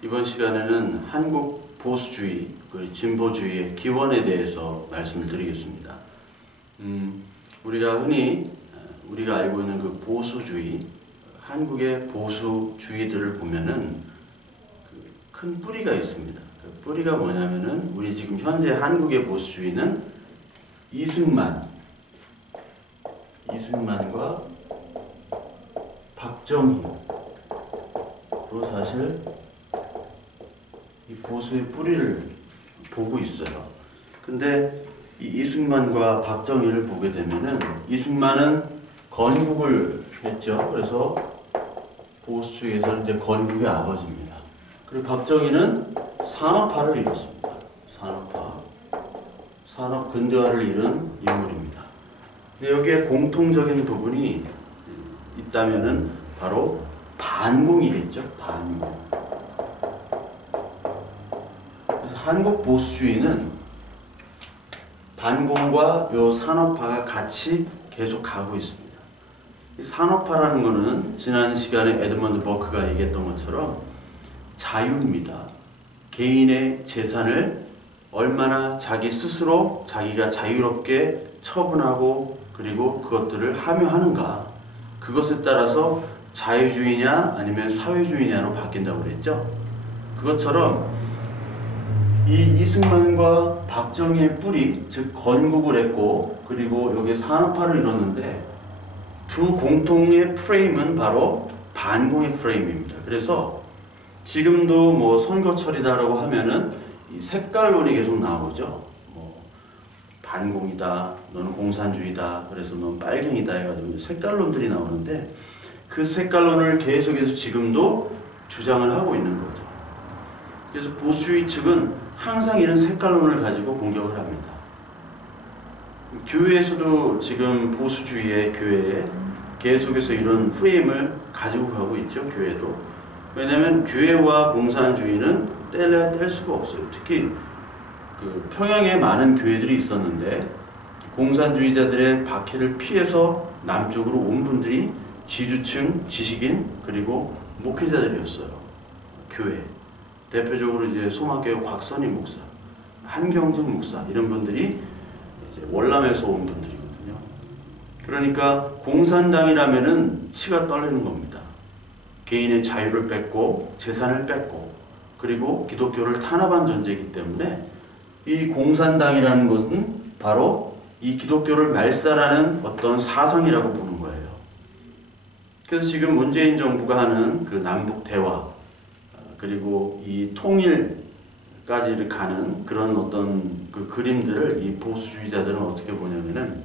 이번 시간에는 한국 보수주의, 그리고 진보주의의 기원에 대해서 말씀을 드리겠습니다. 우리가 알고 있는 그 보수주의, 한국의 보수주의들을 보면은 큰 뿌리가 있습니다. 그 뿌리가 뭐냐면은 우리 지금 현재 한국의 보수주의는 이승만과 박정희로 사실 이 보수의 뿌리를 보고 있어요. 근데 이 이승만과 박정희를 보게 되면은 이승만은 건국을 했죠. 그래서 보수주의에서는 이제 건국의 아버지입니다. 그리고 박정희는 산업화를 이뤘습니다. 산업 근대화를 이룬 인물입니다. 근데 여기에 공통적인 부분이 있다면은 바로 반공이겠죠. 반공. 그래서 한국 보수주의는 반공과 요 산업화가 같이 계속 가고 있습니다. 이 산업화라는 것은 지난 시간에 에드먼드 버크가 얘기했던 것처럼 자유입니다. 개인의 재산을 얼마나 자기 스스로 자기가 자유롭게 처분하고 그리고 그것들을 함유하는가, 그것에 따라서 자유주의냐 아니면 사회주의냐로 바뀐다고 그랬죠. 그것처럼 이 이승만과 박정희의 뿌리, 즉 건국을 했고 그리고 여기에 산업화를 이뤘는데 두 공통의 프레임은 바로 반공의 프레임입니다. 그래서 지금도 뭐 선거철이다라고 하면은 이 색깔론이 계속 나오죠. 뭐 반공이다, 너는 공산주의다, 그래서 넌 빨갱이다 해가지고 색깔론들이 나오는데 그 색깔론을 계속해서 지금도 주장을 하고 있는 거죠. 그래서 보수주의 측은 항상 이런 색깔론을 가지고 공격을 합니다. 교회에서도 지금 보수주의의 교회에 계속해서 이런 프레임을 가지고 가고 있죠. 교회도. 왜냐하면 교회와 공산주의는 뗄래야 뗄 수가 없어요. 특히 그 평양에 많은 교회들이 있었는데 공산주의자들의 박해를 피해서 남쪽으로 온 분들이 지주층, 지식인, 그리고 목회자들이었어요. 교회. 대표적으로 이제 소망교회 곽선희 목사, 한경직 목사, 이런 분들이 이제 월남에서 온 분들이거든요. 그러니까 공산당이라면은 치가 떨리는 겁니다. 개인의 자유를 뺏고 재산을 뺏고 그리고 기독교를 탄압한 존재이기 때문에 이 공산당이라는 것은 바로 이 기독교를 말살하는 어떤 사상이라고 보는 거예요. 그래서 지금 문재인 정부가 하는 그 남북 대화 그리고 이 통일까지 가는 그런 어떤 그 그림들을 이 보수주의자들은 어떻게 보냐면은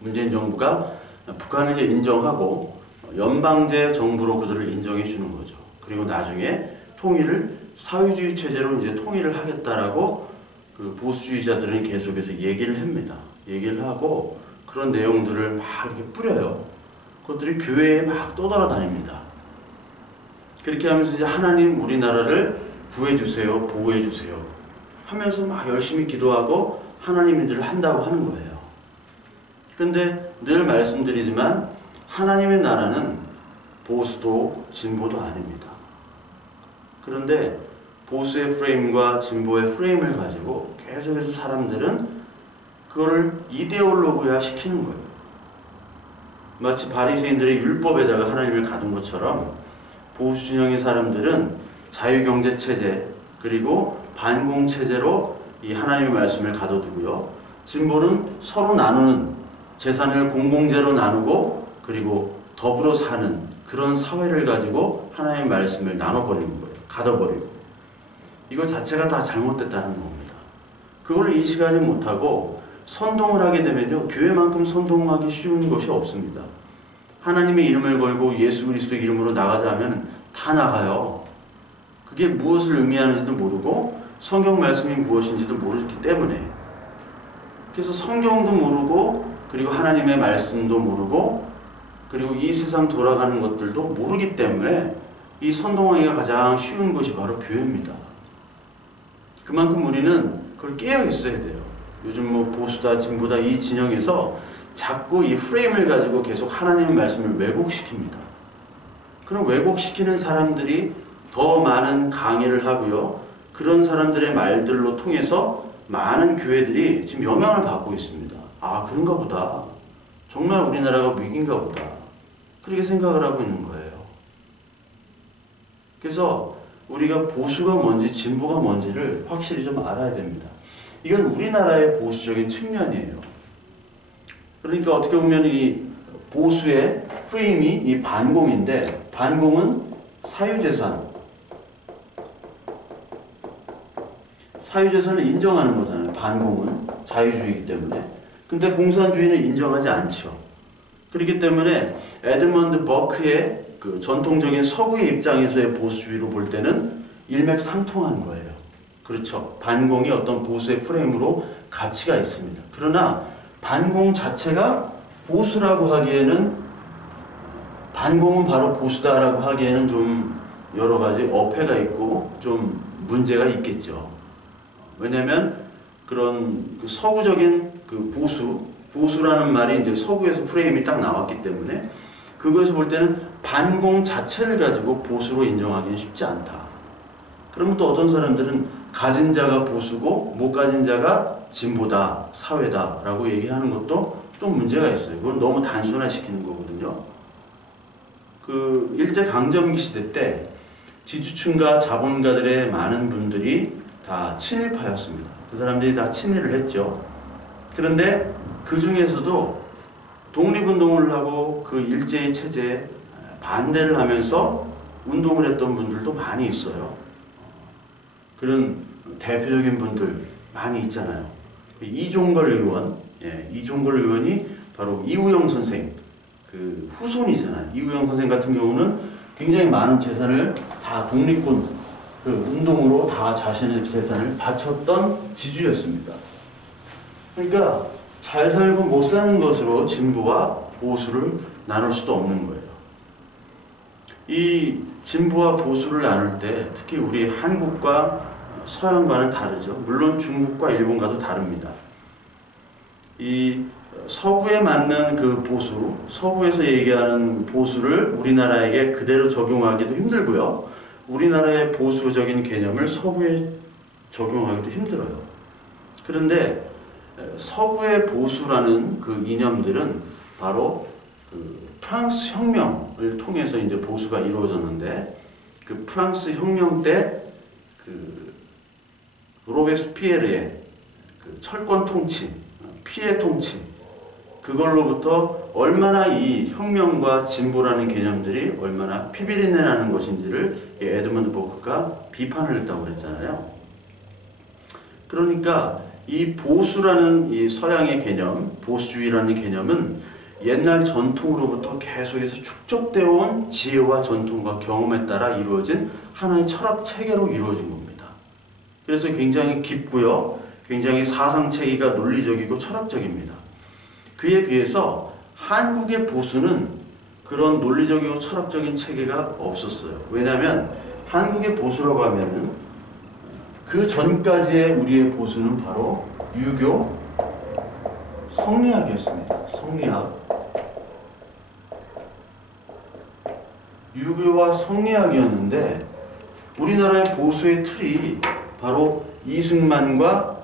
문재인 정부가 북한을 이제 인정하고 연방제 정부로 그들을 인정해 주는 거죠. 그리고 나중에 통일을 사회주의 체제로 이제 통일을 하겠다라고 그 보수주의자들은 계속해서 얘기를 합니다. 얘기를 하고 그런 내용들을 막 이렇게 뿌려요. 그것들이 교회에 막 떠돌아다닙니다. 그렇게 하면서 이제 하나님 우리나라를 구해주세요, 보호해주세요 하면서 막 열심히 기도하고 하나님 일들을 한다고 하는 거예요. 근데 늘 말씀드리지만 하나님의 나라는 보수도 진보도 아닙니다. 그런데 보수의 프레임과 진보의 프레임을 가지고 계속해서 사람들은 그거를 이데올로그화 시키는 거예요. 마치 바리새인들의 율법에다가 하나님을 가둔 것처럼 보수 진영의 사람들은 자유경제체제 그리고 반공체제로 이 하나님의 말씀을 가둬두고요. 진보는 서로 나누는, 재산을 공공재로 나누고 그리고 더불어 사는 그런 사회를 가지고 하나님의 말씀을 나눠버리는 거예요. 가둬버리고. 이거 자체가 다 잘못됐다는 겁니다. 그걸 인식하지 못하고 선동을 하게 되면요, 교회만큼 선동하기 쉬운 것이 없습니다. 하나님의 이름을 걸고 예수 그리스도의 이름으로 나가자 하면 다 나가요. 그게 무엇을 의미하는지도 모르고 성경 말씀이 무엇인지도 모르기 때문에. 그래서 성경도 모르고 그리고 하나님의 말씀도 모르고 그리고 이 세상 돌아가는 것들도 모르기 때문에 이 선동하기가 가장 쉬운 것이 바로 교회입니다. 그만큼 우리는 그걸 깨어 있어야 돼요. 요즘 뭐 보수다 진보다 이 진영에서 자꾸 이 프레임을 가지고 계속 하나님의 말씀을 왜곡시킵니다. 그럼 왜곡시키는 사람들이 더 많은 강의를 하고요. 그런 사람들의 말들로 통해서 많은 교회들이 지금 영향을 받고 있습니다. 아, 그런가 보다. 정말 우리나라가 위기인가 보다. 그렇게 생각을 하고 있는 거예요. 그래서 우리가 보수가 뭔지 진보가 뭔지를 확실히 좀 알아야 됩니다. 이건 우리나라의 보수적인 측면이에요. 그러니까 어떻게 보면 이 보수의 프레임이 이 반공인데, 반공은 사유재산, 사유재산을 인정하는 거잖아요. 반공은 자유주의이기 때문에. 근데 공산주의는 인정하지 않죠. 그렇기 때문에 에드먼드 버크의 그 전통적인 서구의 입장에서의 보수주의로 볼 때는 일맥상통한 거예요. 그렇죠. 반공이 어떤 보수의 프레임으로 가치가 있습니다. 그러나 반공 자체가 보수라고 하기에는, 반공은 바로 보수다라고 하기에는 좀 여러 가지 어폐가 있고 좀 문제가 있겠죠. 왜냐면 그런 그 서구적인 그 보수라는 말이 이제 서구에서 프레임이 딱 나왔기 때문에 그것을 볼 때는 반공 자체를 가지고 보수로 인정하기는 쉽지 않다. 그러면 또 어떤 사람들은 가진 자가 보수고 못 가진 자가 진보다, 사회다 라고 얘기하는 것도 좀 문제가 있어요. 그건 너무 단순화시키는 거거든요. 그 일제강점기 시대 때 지주층과 자본가들의 많은 분들이 다 친일파였습니다. 그 사람들이 다 친일을 했죠. 그런데 그 중에서도 독립운동을 하고 그 일제의 체제에 반대를 하면서 운동을 했던 분들도 많이 있어요. 그런 대표적인 분들 많이 있잖아요. 이종걸 의원, 이종걸 의원이 바로 이우영 선생 그 후손이잖아요. 이우영 선생 같은 경우는 굉장히 많은 재산을 다 독립군 그 운동으로 다 자신의 재산을 바쳤던 지주였습니다. 그러니까 잘 살고 못 사는 것으로 진보와 보수를 나눌 수도 없는 거예요. 이 진보와 보수를 나눌 때 특히 우리 한국과 서양과는 다르죠. 물론 중국과 일본과도 다릅니다. 이 서구에 맞는 그 보수, 서구에서 얘기하는 보수를 우리나라에게 그대로 적용하기도 힘들고요. 우리나라의 보수적인 개념을 서구에 적용하기도 힘들어요. 그런데 서구의 보수라는 그 이념들은 바로 그 프랑스 혁명을 통해서 이제 보수가 이루어졌는데, 그 프랑스 혁명 때 그 로베스피에르의 그 철권 통치, 피해 통치, 그걸로부터 얼마나 이 혁명과 진보라는 개념들이 얼마나 피비린내 나는 것인지를 에드먼드 버크가 비판을 했다고 그랬잖아요. 그러니까 이 보수라는 이 서양의 개념, 보수주의라는 개념은 옛날 전통으로부터 계속해서 축적되어 온 지혜와 전통과 경험에 따라 이루어진 하나의 철학 체계로 이루어진 겁니다. 그래서 굉장히 깊고요. 굉장히 사상체계가 논리적이고 철학적입니다. 그에 비해서 한국의 보수는 그런 논리적이고 철학적인 체계가 없었어요. 왜냐하면 한국의 보수라고 하면은 그 전까지의 우리의 보수는 바로 유교, 성리학이었습니다. 성리학. 유교와 성리학이었는데 우리나라의 보수의 틀이 바로 이승만과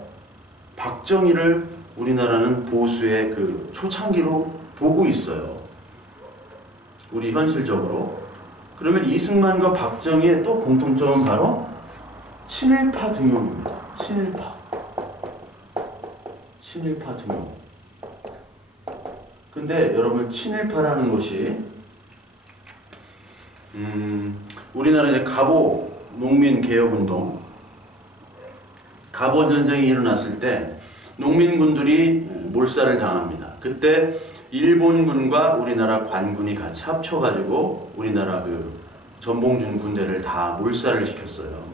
박정희를 우리나라는 보수의 그 초창기로 보고 있어요. 우리 현실적으로. 그러면 이승만과 박정희의 또 공통점은 바로 친일파 등용입니다. 친일파 등용. 근데 여러분, 친일파라는 것이 우리나라 이제 갑오 농민 개혁운동, 갑오 전쟁이 일어났을 때 농민군들이 몰살을 당합니다. 그때 일본군과 우리나라 관군이 같이 합쳐가지고 우리나라 그 전봉준 군대를 다 몰살을 시켰어요.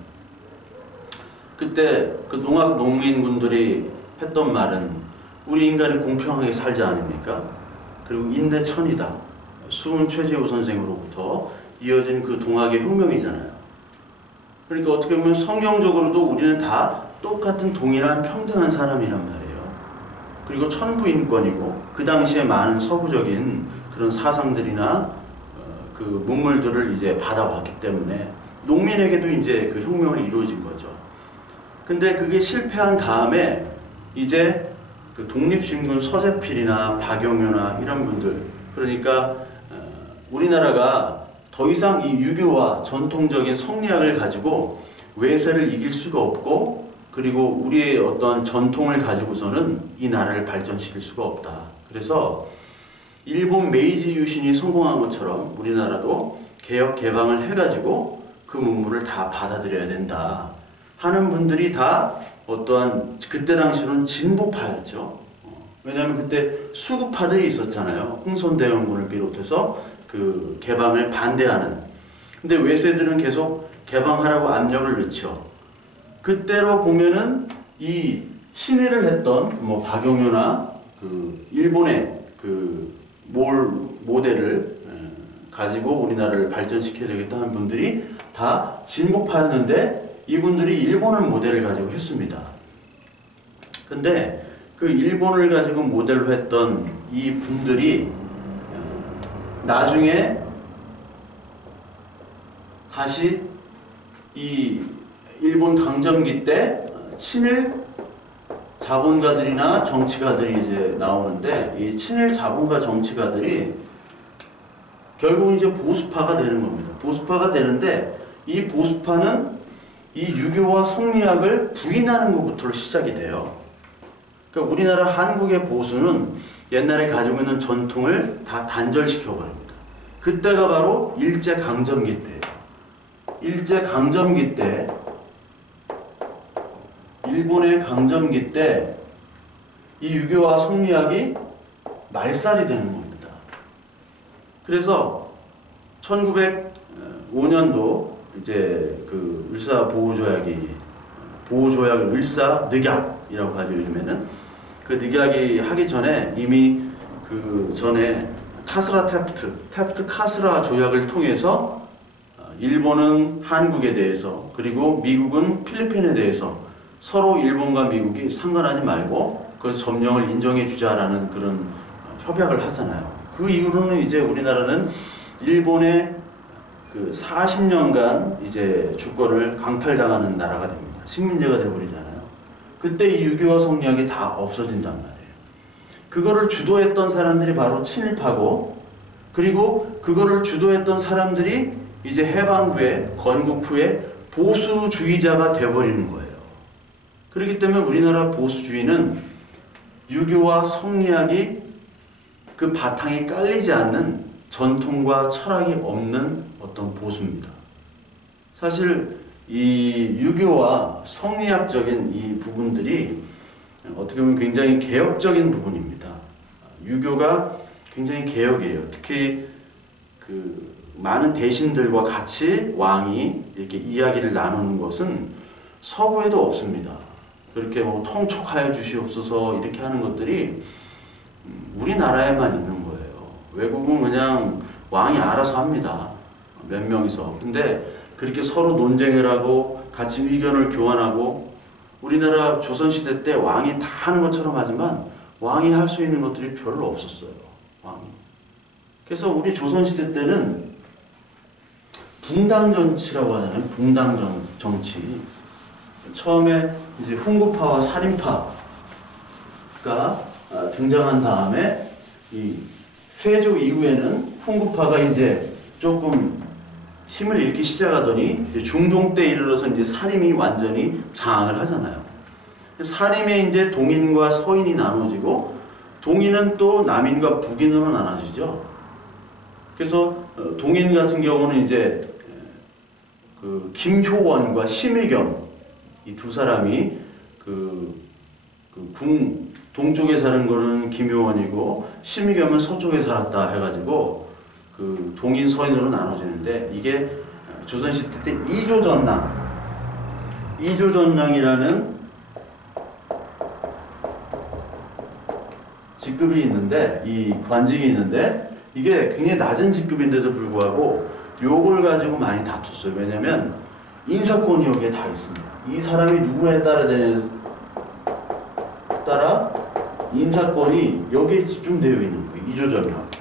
그때 그 농악 농민군들이 했던 말은 우리 인간이 공평하게 살자 아닙니까? 그리고 인내천이다. 수은 최재우 선생으로부터 이어진 그 동학의 혁명이잖아요. 그러니까 어떻게 보면 성경적으로도 우리는 다 똑같은 동일한 평등한 사람이란 말이에요. 그리고 천부인권이고 그 당시에 많은 서구적인 그런 사상들이나 그 문물들을 이제 받아왔기 때문에 농민에게도 이제 그 혁명이 이루어진 거죠. 근데 그게 실패한 다음에 이제 그 독립신군 서재필이나 박영효나 이런 분들, 그러니까 우리나라가 더 이상 이 유교와 전통적인 성리학을 가지고 외세를 이길 수가 없고, 그리고 우리의 어떤 전통을 가지고서는 이 나라를 발전시킬 수가 없다. 그래서 일본 메이지 유신이 성공한 것처럼 우리나라도 개혁 개방을 해가지고 그 문물을 다 받아들여야 된다 하는 분들이 다 어떠한 그때 당시로는 진보파였죠. 왜냐하면 그때 수구파들이 있었잖아요. 흥선대원군을 비롯해서 그 개방을 반대하는. 근데 외세들은 계속 개방하라고 압력을 넣죠. 그때로 보면은 이 친일을 했던 뭐 박영효나 그 일본의 그 모델을 가지고 우리나라를 발전시켜야 되겠다 하는 분들이 다 진보파였는데, 이분들이 일본을 모델을 가지고 했습니다. 근데 그 일본을 가지고 모델로 했던 이 분들이 나중에 다시 이 일본 강점기 때 친일 자본가들이나 정치가들이 이제 나오는데, 이 친일 자본가 정치가들이 결국 이제 보수파가 되는 겁니다. 보수파가 되는데, 이 보수파는 이 유교와 성리학을 부인하는 것부터 시작이 돼요. 그러니까 우리나라 한국의 보수는 옛날에 가지고 있는 전통을 다 단절시켜 버립니다. 그때가 바로 일제강점기 때예요. 일제강점기 때, 일본의 강점기 때 이 유교와 성리학이 말살이 되는 겁니다. 그래서 1905년도 이제 그 보호조약 을사늑약이라고 하죠. 요즘에는 그 늑약이 하기 전에 이미 그 전에 테프트 카스라 조약을 통해서 일본은 한국에 대해서, 그리고 미국은 필리핀에 대해서 서로 일본과 미국이 상관하지 말고 그 점령을 인정해 주자라는 그런 협약을 하잖아요. 그 이후로는 이제 우리나라는 일본의 그 40년간 이제 주권을 강탈당하는 나라가 됩니다. 식민지가 되어버리잖아요. 그때 이 유교와 성리학이 다 없어진단 말이에요. 그거를 주도했던 사람들이 바로 친일파고, 그리고 그거를 주도했던 사람들이 이제 해방 후에, 건국 후에 보수주의자가 되어버리는 거예요. 그렇기 때문에 우리나라 보수주의는 유교와 성리학이 그 바탕이 깔리지 않는 전통과 철학이 없는 어떤 보수입니다. 사실 이 유교와 성리학적인 이 부분들이 어떻게 보면 굉장히 개혁적인 부분입니다. 유교가 굉장히 개혁이에요. 특히 그 많은 대신들과 같이 왕이 이렇게 이야기를 나누는 것은 서구에도 없습니다. 그렇게 뭐 통촉하여 주시옵소서 이렇게 하는 것들이 우리나라에만 있는 거예요. 외국은 그냥 왕이 알아서 합니다. 몇 명이서. 근데 그렇게 서로 논쟁을 하고 같이 의견을 교환하고, 우리나라 조선시대 때 왕이 다 하는 것처럼 하지만 왕이 할 수 있는 것들이 별로 없었어요. 왕이. 그래서 우리 조선시대 때는 붕당정치라고 하잖아요. 붕당정치. 처음에 이제 훈구파와 살인파가 등장한 다음에 이 세조 이후에는 훈구파가 이제 조금 힘을 잃기 시작하더니 이제 중종 때 이르러서 이제 살림이 완전히 장악을 하잖아요. 살림에 이제 동인과 서인이 나눠지고, 동인은 또 남인과 북인으로 나눠지죠. 그래서 동인 같은 경우는 이제 그 김효원과 심의겸 이 두 사람이 동쪽에 사는 거는 김효원이고 심의겸은 서쪽에 살았다 해가지고 그 동인 서인으로 나눠지는데, 이게 조선시대 때 이조전랑이라는 직급이 있는데, 이 관직이 있는데, 이게 굉장히 낮은 직급인데도 불구하고 요걸 가지고 많이 다퉜어요. 왜냐면 인사권이 여기에 다 있습니다. 이 사람이 누구에 따라 인사권이 여기에 집중되어 있는 거예요. 이조전랑.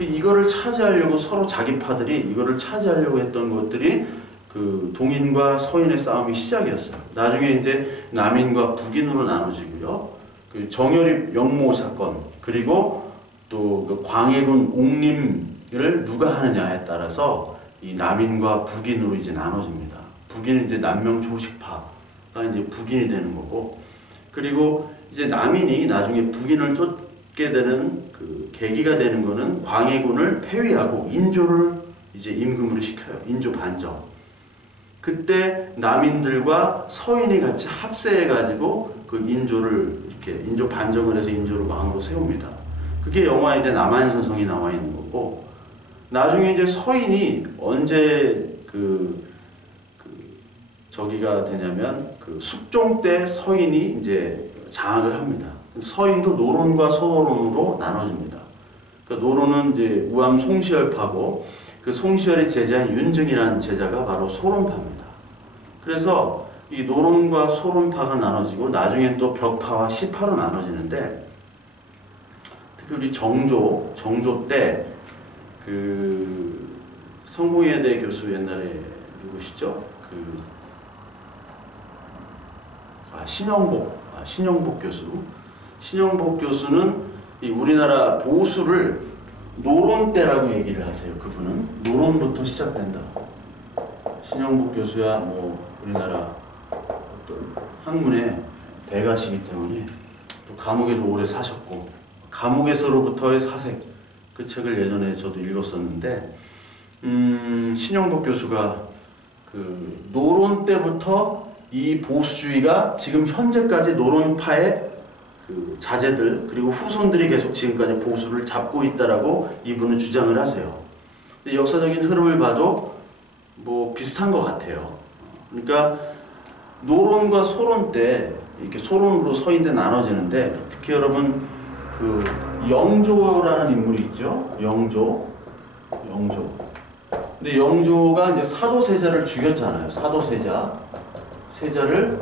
이거를 차지하려고 서로 자기 파들이 이거를 차지하려고 했던 것들이 그 동인과 서인의 싸움이 시작이었어요. 나중에 이제 남인과 북인으로 나눠지고요. 그 정여립 영모 사건, 그리고 또 그 광해군 옥림을 누가 하느냐에 따라서 이 남인과 북인으로 이제 나눠집니다. 북인은 이제 남명 조식파가 이제 북인이 되는 거고, 그리고 이제 남인이 나중에 북인을 쫓게 되는 그 계기가 되는 거는 광해군을 패위하고 인조를 이제 임금으로 시켜요. 인조 반정. 그때 남인들과 서인이 같이 합세해가지고 그 인조를 이렇게 인조 반정을 해서 인조를 왕으로 세웁니다. 그게 영화에 이제 남한산성이 나와 있는 거고, 나중에 이제 서인이 언제 저기가 되냐면 그 숙종 때 서인이 이제 장악을 합니다. 서인도 노론과 소론으로 나눠집니다. 그러니까 노론은 이제 우암 송시열파고, 그 송시열의 제자인 윤증이라는 제자가 바로 소론파입니다. 그래서 이 노론과 소론파가 나눠지고 나중에 또 벽파와 시파로 나눠지는데, 특히 우리 정조 때 그 성공회대 교수 옛날에 누구시죠? 신영복 교수. 신영복 교수는 이 우리나라 보수를 노론 때라고 얘기를 하세요. 그분은 노론부터 시작된다. 신영복 교수야 뭐 우리나라 어떤 학문의 대가시기 때문에 또 감옥에도 오래 사셨고, 감옥에서로부터의 사색, 그 책을 예전에 저도 읽었었는데, 신영복 교수가 그 노론 때부터 이 보수주의가 지금 현재까지 노론파의 그 자제들 그리고 후손들이 계속 지금까지 보수를 잡고 있다라고 이분은 주장을 하세요. 근데 역사적인 흐름을 봐도 뭐 비슷한 것 같아요. 그러니까 노론과 소론 때 이렇게 소론으로 서인대 나눠지는데, 특히 여러분 그 영조라는 인물이 있죠. 영조. 근데 영조가 이제 사도세자를 죽였잖아요. 세자를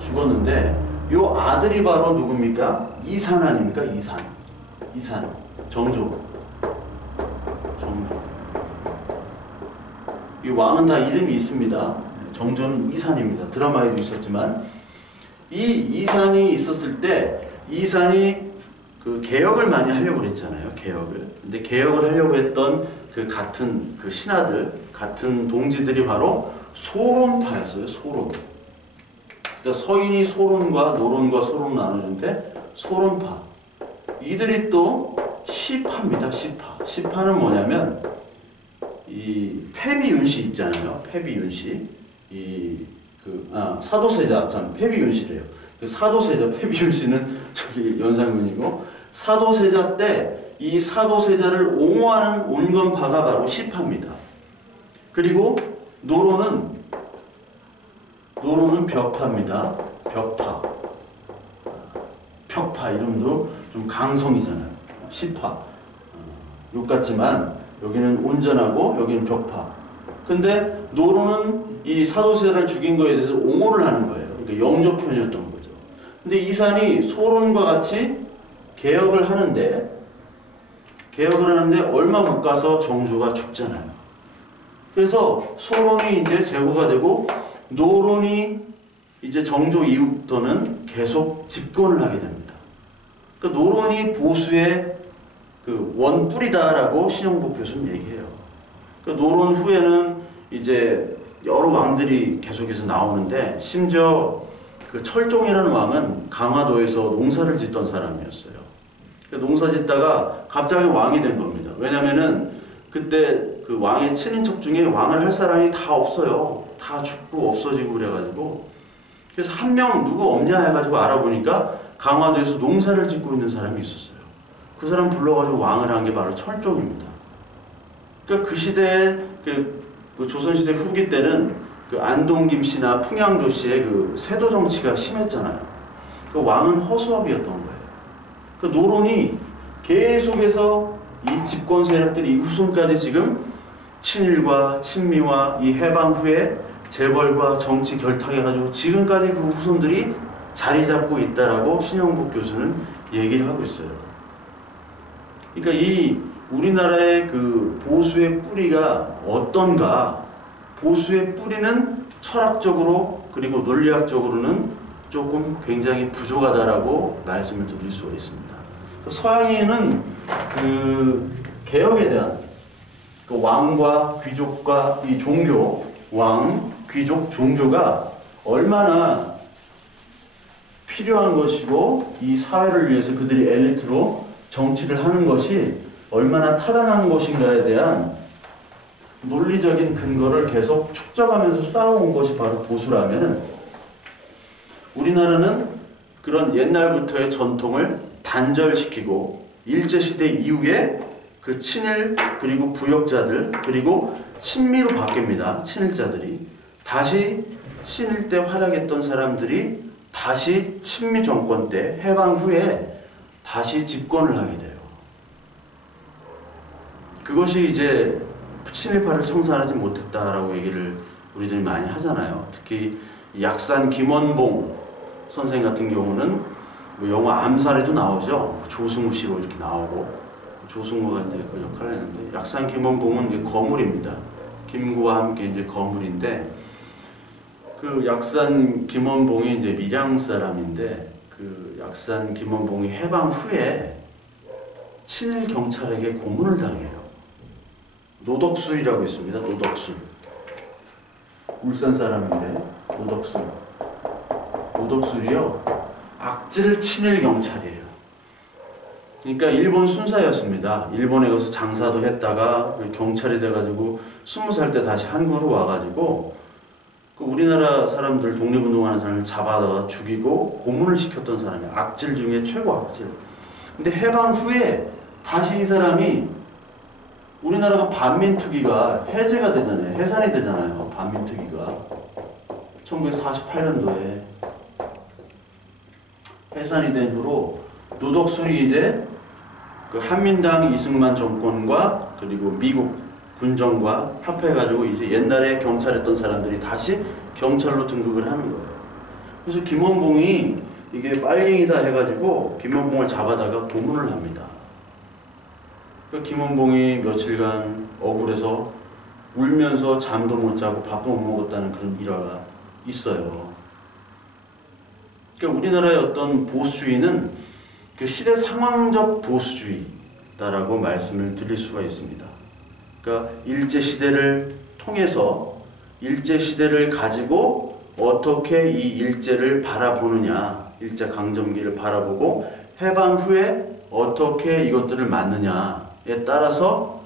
죽었는데, 요 아들이 바로 누굽니까? 이산 아닙니까? 이산. 정조. 이 왕은 다 이름이 있습니다. 정조는 이산입니다. 드라마에도 있었지만, 이 이산이 있었을 때 이산이 그 개혁을 많이 하려고 그랬잖아요. 근데 개혁을 하려고 했던 그 같은 그 신하들, 같은 동지들이 바로 소론파였어요. 소론. 그러니까 서인이 소론과 노론과 소론 나누는데 소론파. 이들이 또 시파입니다. 시파는 뭐냐면 이 패비윤씨 있잖아요. 패비윤씨. 사도세자, 패비윤씨래요. 그 사도세자, 패비윤씨는 저기 연산군이고, 사도세자 때 이 사도세자를 옹호하는 온건파가 바로 시파입니다. 그리고 노론은 벽파입니다. 벽파 이름도 좀 강성이잖아요. 시파. 욕같지만 여기는 온전하고 여기는 벽파. 근데 노론은 이 사도세자를 죽인 거에 대해서 옹호를 하는 거예요. 그러니까 영조편이었던 거죠. 근데 이산이 소론과 같이 개혁을 하는데 얼마 못 가서 정조가 죽잖아요. 그래서 소론이 이제 제거가 되고 노론이 이제 정조 이후부터는 계속 집권을 하게 됩니다. 그러니까 노론이 보수의 그 원뿔이다라고 신영복 교수는 얘기해요. 그러니까 노론 후에는 이제 여러 왕들이 계속해서 나오는데, 심지어 그 철종이라는 왕은 강화도에서 농사를 짓던 사람이었어요. 농사 짓다가 갑자기 왕이 된 겁니다. 왜냐면은 그때 그 왕의 친인척 중에 왕을 할 사람이 다 없어요. 다 죽고 없어지고 그래가지고, 그래서 한 명 누구 없냐 해가지고 알아보니까 강화도에서 농사를 짓고 있는 사람이 있었어요. 그 사람 불러가지고 왕을 한 게 바로 철종입니다. 그러니까 그 시대에 그 조선시대 후기 때는 그 안동김 씨나 풍양조 씨의 그 세도 정치가 심했잖아요. 그 왕은 허수아비였던 거예요. 그 노론이 계속해서 이 집권 세력들이 후손까지 지금 친일과 친미와 이 해방 후에 재벌과 정치 결탁해가지고 지금까지 그 후손들이 자리 잡고 있다라고 신영복 교수는 얘기를 하고 있어요. 그러니까 이 우리나라의 그 보수의 뿌리가 어떤가? 보수의 뿌리는 철학적으로 그리고 논리학적으로는 조금 굉장히 부족하다라고 말씀을 드릴 수가 있습니다. 서양인은 그 개혁에 대한 그 왕과 귀족과 이 종교, 왕, 귀족, 종교가 얼마나 필요한 것이고 이 사회를 위해서 그들이 엘리트로 정치를 하는 것이 얼마나 타당한 것인가에 대한 논리적인 근거를 계속 축적하면서 쌓아온 것이 바로 보수라면, 우리나라는 그런 옛날부터의 전통을 단절시키고 일제시대 이후에 그 친일 그리고 부역자들 그리고 친미로 바뀝니다. 친일자들이 다시 친일 때 활약했던 사람들이 다시 친미 정권 때 해방 후에 다시 집권을 하게 돼요. 그것이 이제 친일파를 청산하지 못했다라고 얘기를 우리들이 많이 하잖아요. 특히 약산 김원봉 선생 같은 경우는 뭐 영화 암살에도 나오죠. 조승우 씨로 이렇게 나오고, 조승우가 이제 그 역할을 했는데, 약산 김원봉은 이제 거물입니다. 김구와 함께 이제 거물인데, 그 약산 김원봉이 이제 밀양 사람인데, 그 약산 김원봉이 해방 후에 친일 경찰에게 고문을 당해요. 노덕술이라고 있습니다. 노덕술. 울산 사람인데 노덕술. 노덕술이요, 악질 친일 경찰이에요. 그러니까 일본 순사였습니다. 일본에 가서 장사도 했다가 경찰이 돼가지고 20살 때 다시 한국으로 와가지고 그 우리나라 사람들, 독립운동하는 사람을 잡아다가 죽이고 고문을 시켰던 사람이에요. 악질 중에 최고 악질. 근데 해방 후에 다시 이 사람이, 우리나라가 반민특위가 해제가 되잖아요. 해산이 되잖아요. 반민특위가 1948년도에 해산이 된 후로 노덕술이 이제 그 한민당 이승만 정권과 그리고 미국 군정과 합해가지고 이제 옛날에 경찰했던 사람들이 다시 경찰로 등극을 하는 거예요. 그래서 김원봉이 이게 빨갱이다 해가지고 김원봉을 잡아다가 고문을 합니다. 그러니까 김원봉이 며칠간 억울해서 울면서 잠도 못 자고 밥도 못 먹었다는 그런 일화가 있어요. 그러니까 우리나라의 어떤 보수주의는 그 시대 상황적 보수주의다라고 말씀을 드릴 수가 있습니다. 그러니까 일제시대를 통해서 일제시대를 가지고 어떻게 이 일제를 바라보느냐, 일제강점기를 바라보고 해방 후에 어떻게 이것들을 맞느냐에 따라서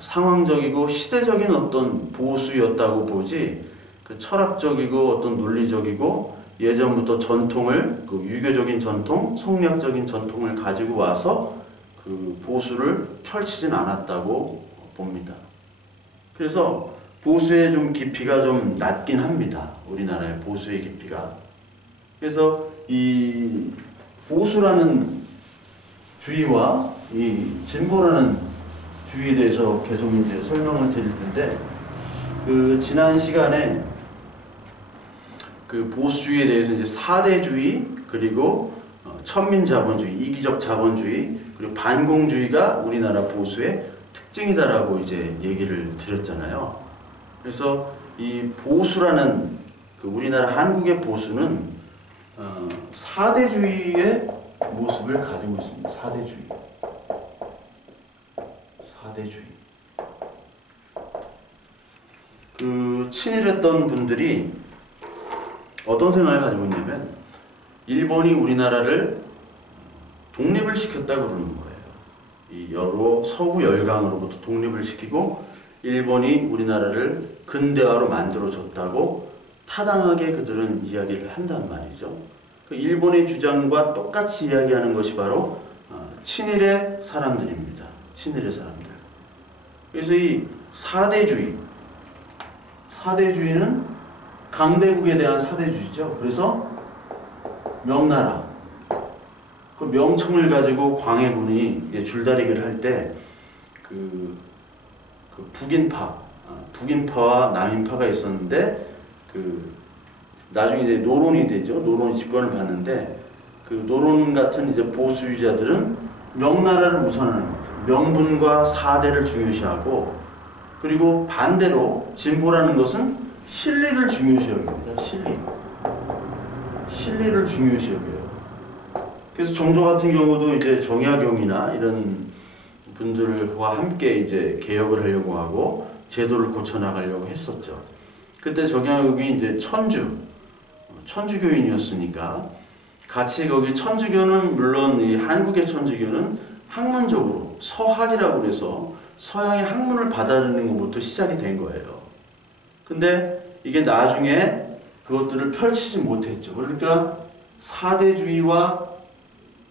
상황적이고 시대적인 어떤 보수였다고 보지, 그 철학적이고 어떤 논리적이고 예전부터 전통을, 그 유교적인 전통, 성리학적인 전통을 가지고 와서 그 보수를 펼치진 않았다고 봅니다. 그래서 보수의 좀 깊이가 좀 낮긴 합니다. 우리나라의 보수의 깊이가. 그래서 이 보수라는 주의와 이 진보라는 주의에 대해서 계속 이제 설명을 드릴 텐데, 그 지난 시간에 그 보수주의에 대해서 이제 4대주의, 그리고 천민자본주의, 이기적 자본주의, 그리고 반공주의가 우리나라 보수의 특징이다라고 이제 얘기를 드렸잖아요. 그래서 이 보수라는 그 우리나라 한국의 보수는 4대주의의 모습을 가지고 있습니다. 4대주의. 4대주의. 그 친일했던 분들이 어떤 생각을 가지고 있냐면, 일본이 우리나라를 독립을 시켰다 그러는 거예요. 이 여러 서구 열강으로부터 독립을 시키고 일본이 우리나라를 근대화로 만들어줬다고 타당하게 그들은 이야기를 한단 말이죠. 그 일본의 주장과 똑같이 이야기하는 것이 바로 친일의 사람들입니다. 친일의 사람들. 그래서 이 4대주의, 4대주의는 강대국에 대한 4대주의죠. 그래서 명나라, 그 명청을 가지고 광해군이 줄다리기를 할 때 그 북인파와 남인파가 있었는데, 그 나중에 이제 노론이 되죠. 노론이 집권을 받는데, 그 노론 같은 이제 보수주의자들은 명나라를 우선하는 거죠. 명분과 사대를 중요시하고, 그리고 반대로 진보라는 것은 실리를 중요시 여깁니다. 실리를 중요시 여겨요. 그래서 정조 같은 경우도 이제 정약용이나 이런 분들과 함께 이제 개혁을 하려고 하고 제도를 고쳐 나가려고 했었죠. 그때 정약용이 이제 천주교인이었으니까 같이 거기 천주교는 물론 이 한국의 천주교는 학문적으로 서학이라고 그래서 서양의 학문을 받아들이는 것부터 시작이 된 거예요. 근데 이게 나중에 그것들을 펼치지 못했죠. 그러니까 사대주의와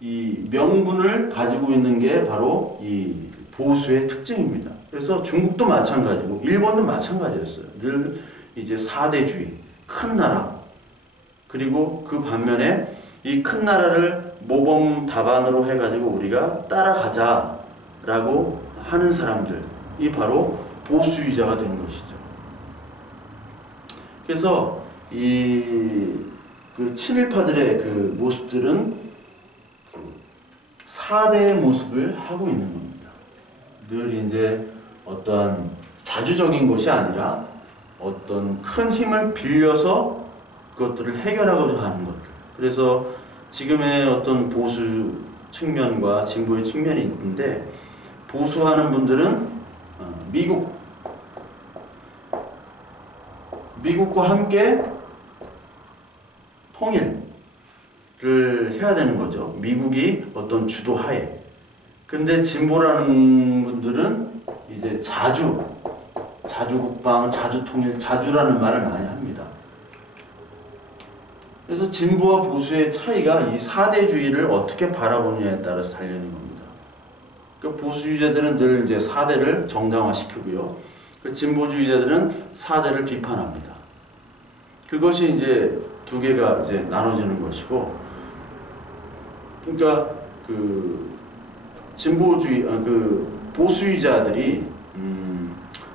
이 명분을 가지고 있는 게 바로 이 보수의 특징입니다. 그래서 중국도 마찬가지고 일본도 마찬가지였어요. 늘 이제 사대주의, 큰 나라, 그리고 그 반면에 이 큰 나라를 모범 답안으로 해가지고 우리가 따라가자라고 하는 사람들이 바로 보수주의자가 된 것이죠. 그래서 그 친일파들의 그 모습들은 그 사대의 모습을 하고 있는 겁니다. 늘 이제 어떠한 자주적인 것이 아니라 어떤 큰 힘을 빌려서 그것들을 해결하고자 하는 것들. 그래서 지금의 어떤 보수 측면과 진보의 측면이 있는데, 보수하는 분들은 미국과 함께 통일을 해야 되는 거죠. 미국이 어떤 주도하에. 근데 진보라는 분들은 이제 자주국방, 자주통일, 자주라는 말을 많이 합니다. 그래서 진보와 보수의 차이가 이 사대주의를 어떻게 바라보느냐에 따라서 달려있는 겁니다. 그러니까 보수주의자들은 늘 이제 사대를 정당화시키고요. 그 진보주의자들은 사대를 비판합니다. 그것이 이제 두 개가 이제 나눠지는 것이고, 그러니까 그 보수주의자들이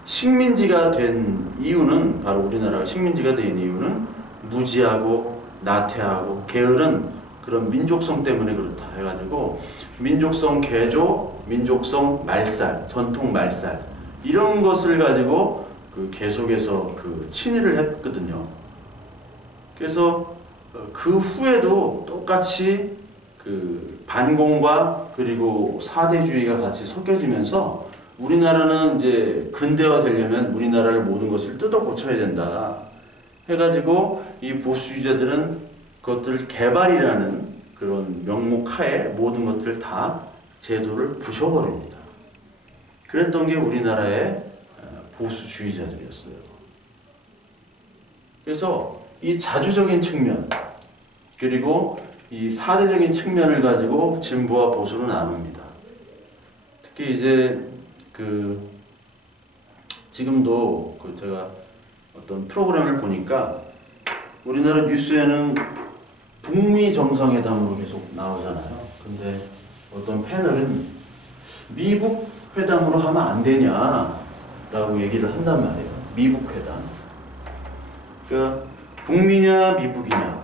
식민지가 된 이유는, 바로 우리나라가 식민지가 된 이유는 무지하고 나태하고 게으른 그런 민족성 때문에 그렇다 해가지고, 민족성 개조, 민족성 말살, 전통 말살, 이런 것을 가지고 계속해서 친일을 했거든요. 그래서 그 후에도 똑같이 반공과 그리고 사대주의가 같이 섞여지면서 우리나라는 이제 근대화 되려면 우리나라를 모든 것을 뜯어 고쳐야 된다 해가지고, 이 보수주의자들은 그것들 개발이라는 그런 명목하에 모든 것들을 다 제도를 부셔버립니다. 그랬던 게 우리나라의 보수주의자들이었어요. 그래서 이 자주적인 측면, 그리고 이 사대적인 측면을 가지고 진보와 보수로 나눕니다. 특히 이제 지금도 제가 어떤 프로그램을 보니까 우리나라 뉴스에는 북미 정상회담으로 계속 나오잖아요. 근데 어떤 패널은 미국 회담으로 하면 안 되냐라고 얘기를 한단 말이에요. 미국 회담. 그러니까 북미냐 미국이냐,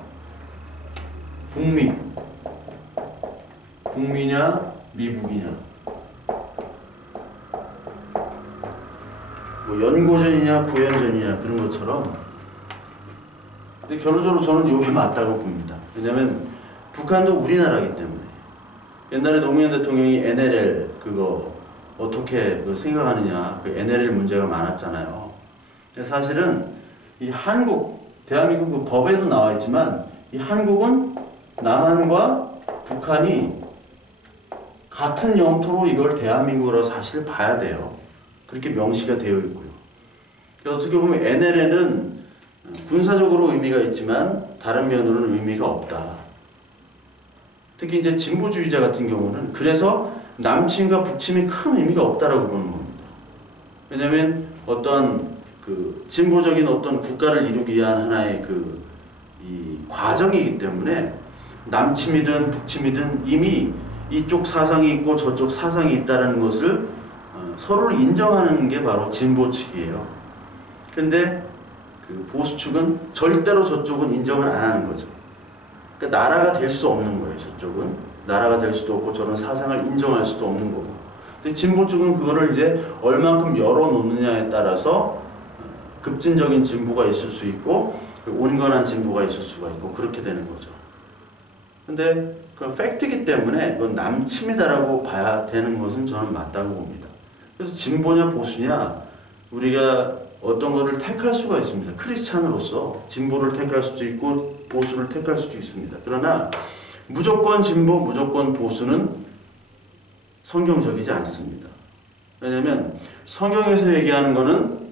북미냐 미국이냐, 뭐 연고전이냐 고연전이냐 그런 것처럼. 근데 결론적으로 저는 여기 맞다고 봅니다. 왜냐하면 북한도 우리나라이기 때문에. 옛날에 노무현 대통령이 NLL 그거 어떻게 생각하느냐, NLL 문제가 많았잖아요. 근데 사실은 이 대한민국 법에도 나와 있지만, 이 한국은 남한과 북한이 같은 영토로 이걸 대한민국으로 사실 봐야 돼요. 그렇게 명시가 되어 있고요. 그래서 어떻게 보면 NLL은 군사적으로 의미가 있지만 다른 면으로는 의미가 없다. 특히 이제 진보주의자 같은 경우는 그래서 남침과 북침이 큰 의미가 없다라고 보는 겁니다. 왜냐하면 어떤 진보적인 어떤 국가를 이루기 위한 하나의 이 과정이기 때문에 남침이든 북침이든 이미 이쪽 사상이 있고 저쪽 사상이 있다는 것을 서로를 인정하는 게 바로 진보 측이에요. 근데 보수 측은 절대로 저쪽은 인정을 안 하는 거죠. 그러니까 나라가 될 수 없는 거예요. 저쪽은 나라가 될 수도 없고 저런 사상을 인정할 수도 없는 거고, 근데 진보 쪽은 그거를 이제 얼만큼 열어놓느냐에 따라서 급진적인 진보가 있을 수 있고 온건한 진보가 있을 수가 있고 그렇게 되는 거죠. 근데 그 팩트이기 때문에 이건 남침이다라고 봐야 되는 것은 저는 맞다고 봅니다. 그래서 진보냐 보수냐 우리가 어떤 거를 택할 수가 있습니다. 크리스찬으로서 진보를 택할 수도 있고 보수를 택할 수도 있습니다. 그러나 무조건 진보, 무조건 보수는 성경적이지 않습니다. 왜냐하면 성경에서 얘기하는 거는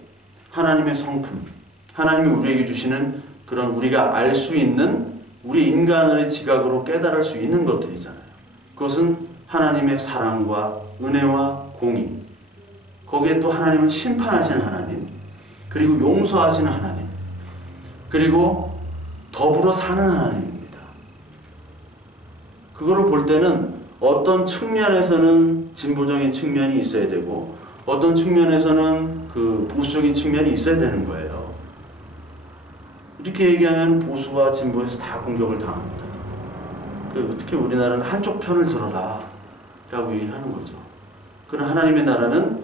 하나님의 성품, 하나님이 우리에게 주시는 그런 우리가 알 수 있는 우리 인간의 지각으로 깨달을 수 있는 것들이잖아요. 그것은 하나님의 사랑과 은혜와 공의, 거기에 또 하나님은 심판하시는 하나님, 그리고 용서하시는 하나님, 그리고 더불어 사는 하나님입니다. 그거를 볼 때는 어떤 측면에서는 진보적인 측면이 있어야 되고 어떤 측면에서는 그 보수적인 측면이 있어야 되는 거예요. 이렇게 얘기하면 보수와 진보에서 다 공격을 당합니다. 특히 우리나라는 한쪽 편을 들어라 라고 얘기를 하는 거죠. 그러나 하나님의 나라는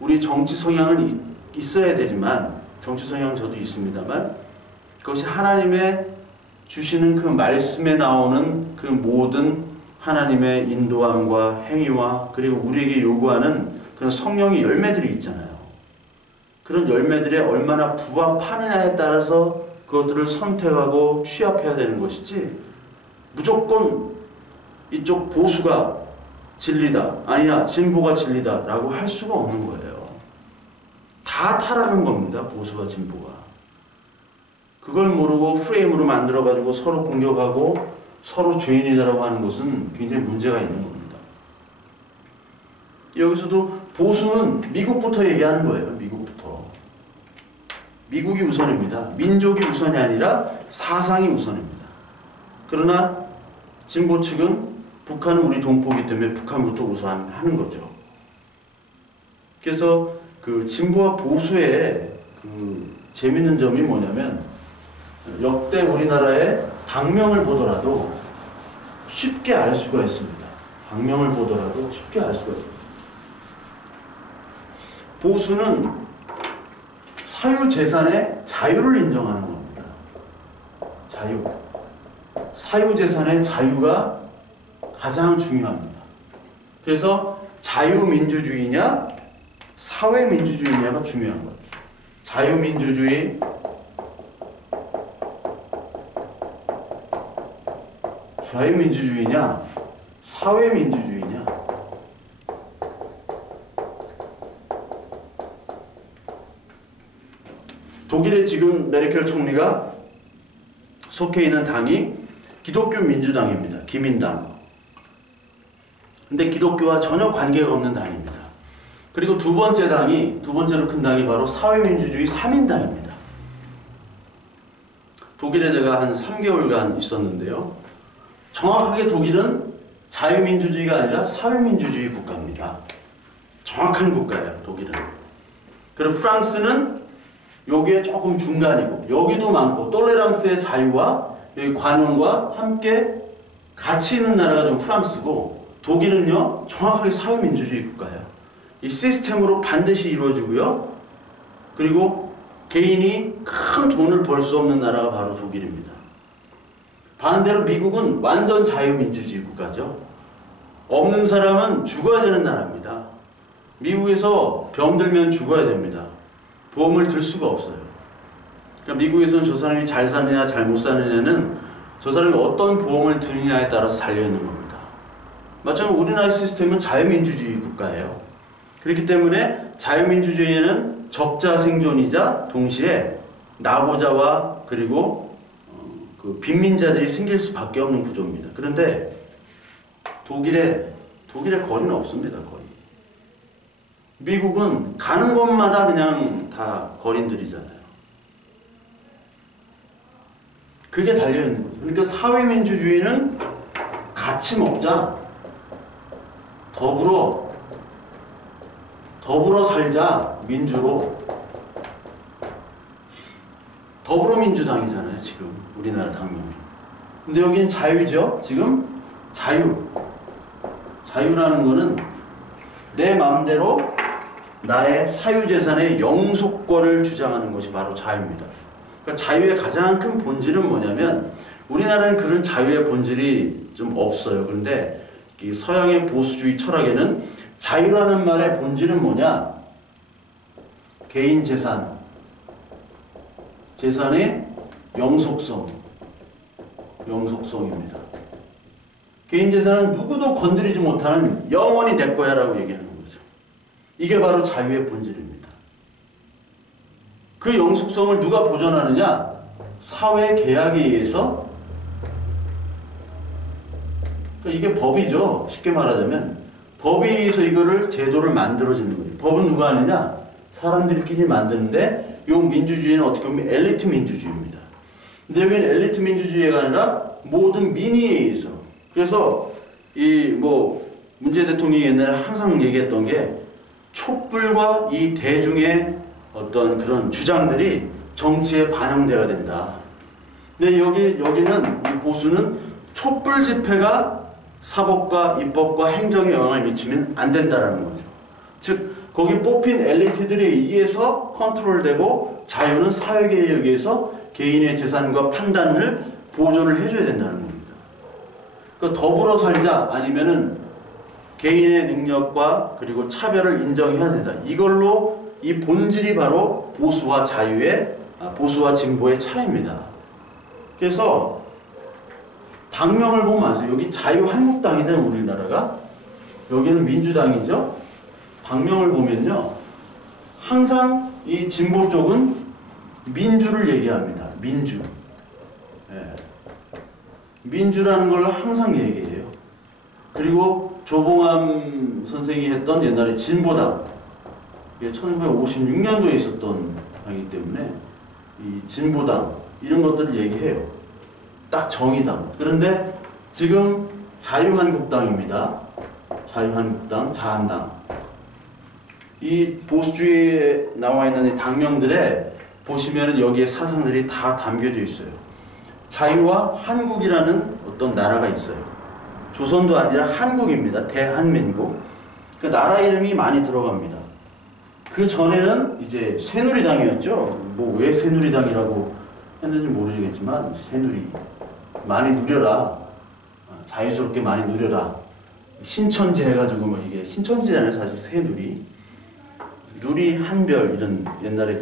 우리 정치 성향은 있어야 되지만, 정치 성향은 저도 있습니다만, 그것이 하나님의 주시는 그 말씀에 나오는 그 모든 하나님의 인도함과 행위와 그리고 우리에게 요구하는 그런 성령의 열매들이 있잖아요. 그런 열매들에 얼마나 부합하느냐에 따라서 그것들을 선택하고 취합해야 되는 것이지, 무조건 이쪽 보수가 진리다, 아니야 진보가 진리다 라고 할 수가 없는 거예요. 다 타락한 겁니다, 보수와 진보가. 그걸 모르고 프레임으로 만들어가지고 서로 공격하고 서로 죄인이다라고 하는 것은 굉장히 문제가 있는 겁니다. 여기서도 보수는 미국부터 얘기하는 거예요. 미국부터. 미국이 우선입니다. 민족이 우선이 아니라 사상이 우선입니다. 그러나 진보 측은 북한은 우리 동포이기 때문에 북한부터 우선하는 거죠. 그래서 그 진보와 보수의 그 재밌는 점이 뭐냐면, 역대 우리나라의 당명을 보더라도 쉽게 알 수가 있습니다. 당명을 보더라도 쉽게 알 수가 있습니다. 보수는 사유재산의 자유를 인정하는 겁니다. 자유. 사유재산의 자유가 가장 중요합니다. 그래서 자유민주주의냐 사회민주주의냐가 중요한 거예요. 자유민주주의, 자유민주주의냐 사회민주주의냐. 독일의 지금 메르켈 총리가 속해 있는 당이 기독교 민주당입니다. 기민당. 근데 기독교와 전혀 관계가 없는 당입니다. 그리고 두 번째로 큰 당이 바로 사회민주주의 3인당입니다. 독일에 제가 한 3개월간 있었는데요. 정확하게 독일은 자유민주주의가 아니라 사회민주주의 국가입니다. 정확한 국가예요, 독일은. 그리고 프랑스는 여기에 조금 중간이고, 여기도 많고, 톨레랑스의 자유와 여기 관용과 함께 같이 있는 나라가 좀 프랑스고, 독일은요, 정확하게 사회민주주의 국가예요. 이 시스템으로 반드시 이루어지고요. 그리고 개인이 큰 돈을 벌 수 없는 나라가 바로 독일입니다. 반대로 미국은 완전 자유민주주의 국가죠. 없는 사람은 죽어야 되는 나라입니다. 미국에서 병들면 죽어야 됩니다. 보험을 들 수가 없어요. 그러니까 미국에서는 저 사람이 잘 사느냐 잘 못 사느냐는 저 사람이 어떤 보험을 드느냐에 따라서 달려있는 겁니다. 마찬가지로 우리나라 시스템은 자유민주주의 국가예요. 그렇기 때문에 자유민주주의에는 적자 생존이자 동시에 낙오자와 그리고 그 빈민자들이 생길 수밖에 없는 구조입니다. 그런데 독일의 거리는 없습니다. 거의. 미국은 가는 곳마다 그냥 다 거린들이잖아요. 그게 달려있는 거죠. 그러니까 사회민주주의는 같이 먹자, 더불어 살자, 민주로. 더불어민주당이잖아요, 지금 우리나라 당명이. 근데 여기는 자유죠. 지금 자유라는 거는 내 마음대로 나의 사유재산의 영속권을 주장하는 것이 바로 자유입니다. 그러니까 자유의 가장 큰 본질은 뭐냐면 우리나라는 그런 자유의 본질이 좀 없어요. 그런데 이 서양의 보수주의 철학에는 자유라는 말의 본질은 뭐냐? 개인 재산, 재산의 영속성입니다. 개인 재산은 누구도 건드리지 못하는 영원히 내 거야 라고 얘기하는 거죠. 이게 바로 자유의 본질입니다. 그 영속성을 누가 보존하느냐? 사회 계약에 의해서. 이게 법이죠. 쉽게 말하자면 법에 의해서 이거를 제도를 만들어지는 거예요. 법은 누가 하느냐? 사람들끼리 만드는데 이 민주주의는 어떻게 보면 엘리트 민주주의입니다. 근데 여기는 엘리트 민주주의가 아니라 모든 민의에 의해서. 그래서 이 문재인 대통령이 옛날에 항상 얘기했던 게 촛불과 이 대중의 어떤 그런 주장들이 정치에 반영되어야 된다. 근데 여기는 이 보수는 촛불 집회가 사법과 입법과 행정에 영향을 미치면 안 된다라는 거죠. 즉 거기 뽑힌 엘리트들에 의해서 컨트롤되고 자유는 사회계에 의해서 개인의 재산과 판단을 보존을 해줘야 된다는 겁니다. 그러니까 더불어 살자 아니면은 개인의 능력과 그리고 차별을 인정해야 된다. 이걸로 이 본질이 바로 보수와 진보의 차이입니다. 그래서 당명을 보면 아세요? 여기 자유한국당이잖아요, 우리나라가. 여기는 민주당이죠. 당명을 보면요, 항상 이 진보 쪽은 민주를 얘기합니다. 민주. 예. 민주라는 걸 항상 얘기해요. 그리고 조봉암 선생이 했던 옛날에 진보당, 이게 1956년도에 있었던 당이기 때문에 이 진보당 이런 것들을 얘기해요. 딱 정의당. 그런데 지금 자유한국당입니다. 자유한국당, 자한당. 이 보수주의에 나와 있는 이 당명들에 보시면은 여기에 사상들이 다 담겨져 있어요. 자유와 한국이라는 어떤 나라가 있어요. 조선도 아니라 한국입니다. 대한민국. 그 나라 이름이 많이 들어갑니다. 그 전에는 이제 새누리당이었죠. 왜 새누리당이라고 했는지 모르겠지만 새누리. 많이 누려라. 자유스럽게 많이 누려라. 신천지 해가지고 이게 신천지잖아요. 사실 새누리. 누리 한별 이런 옛날에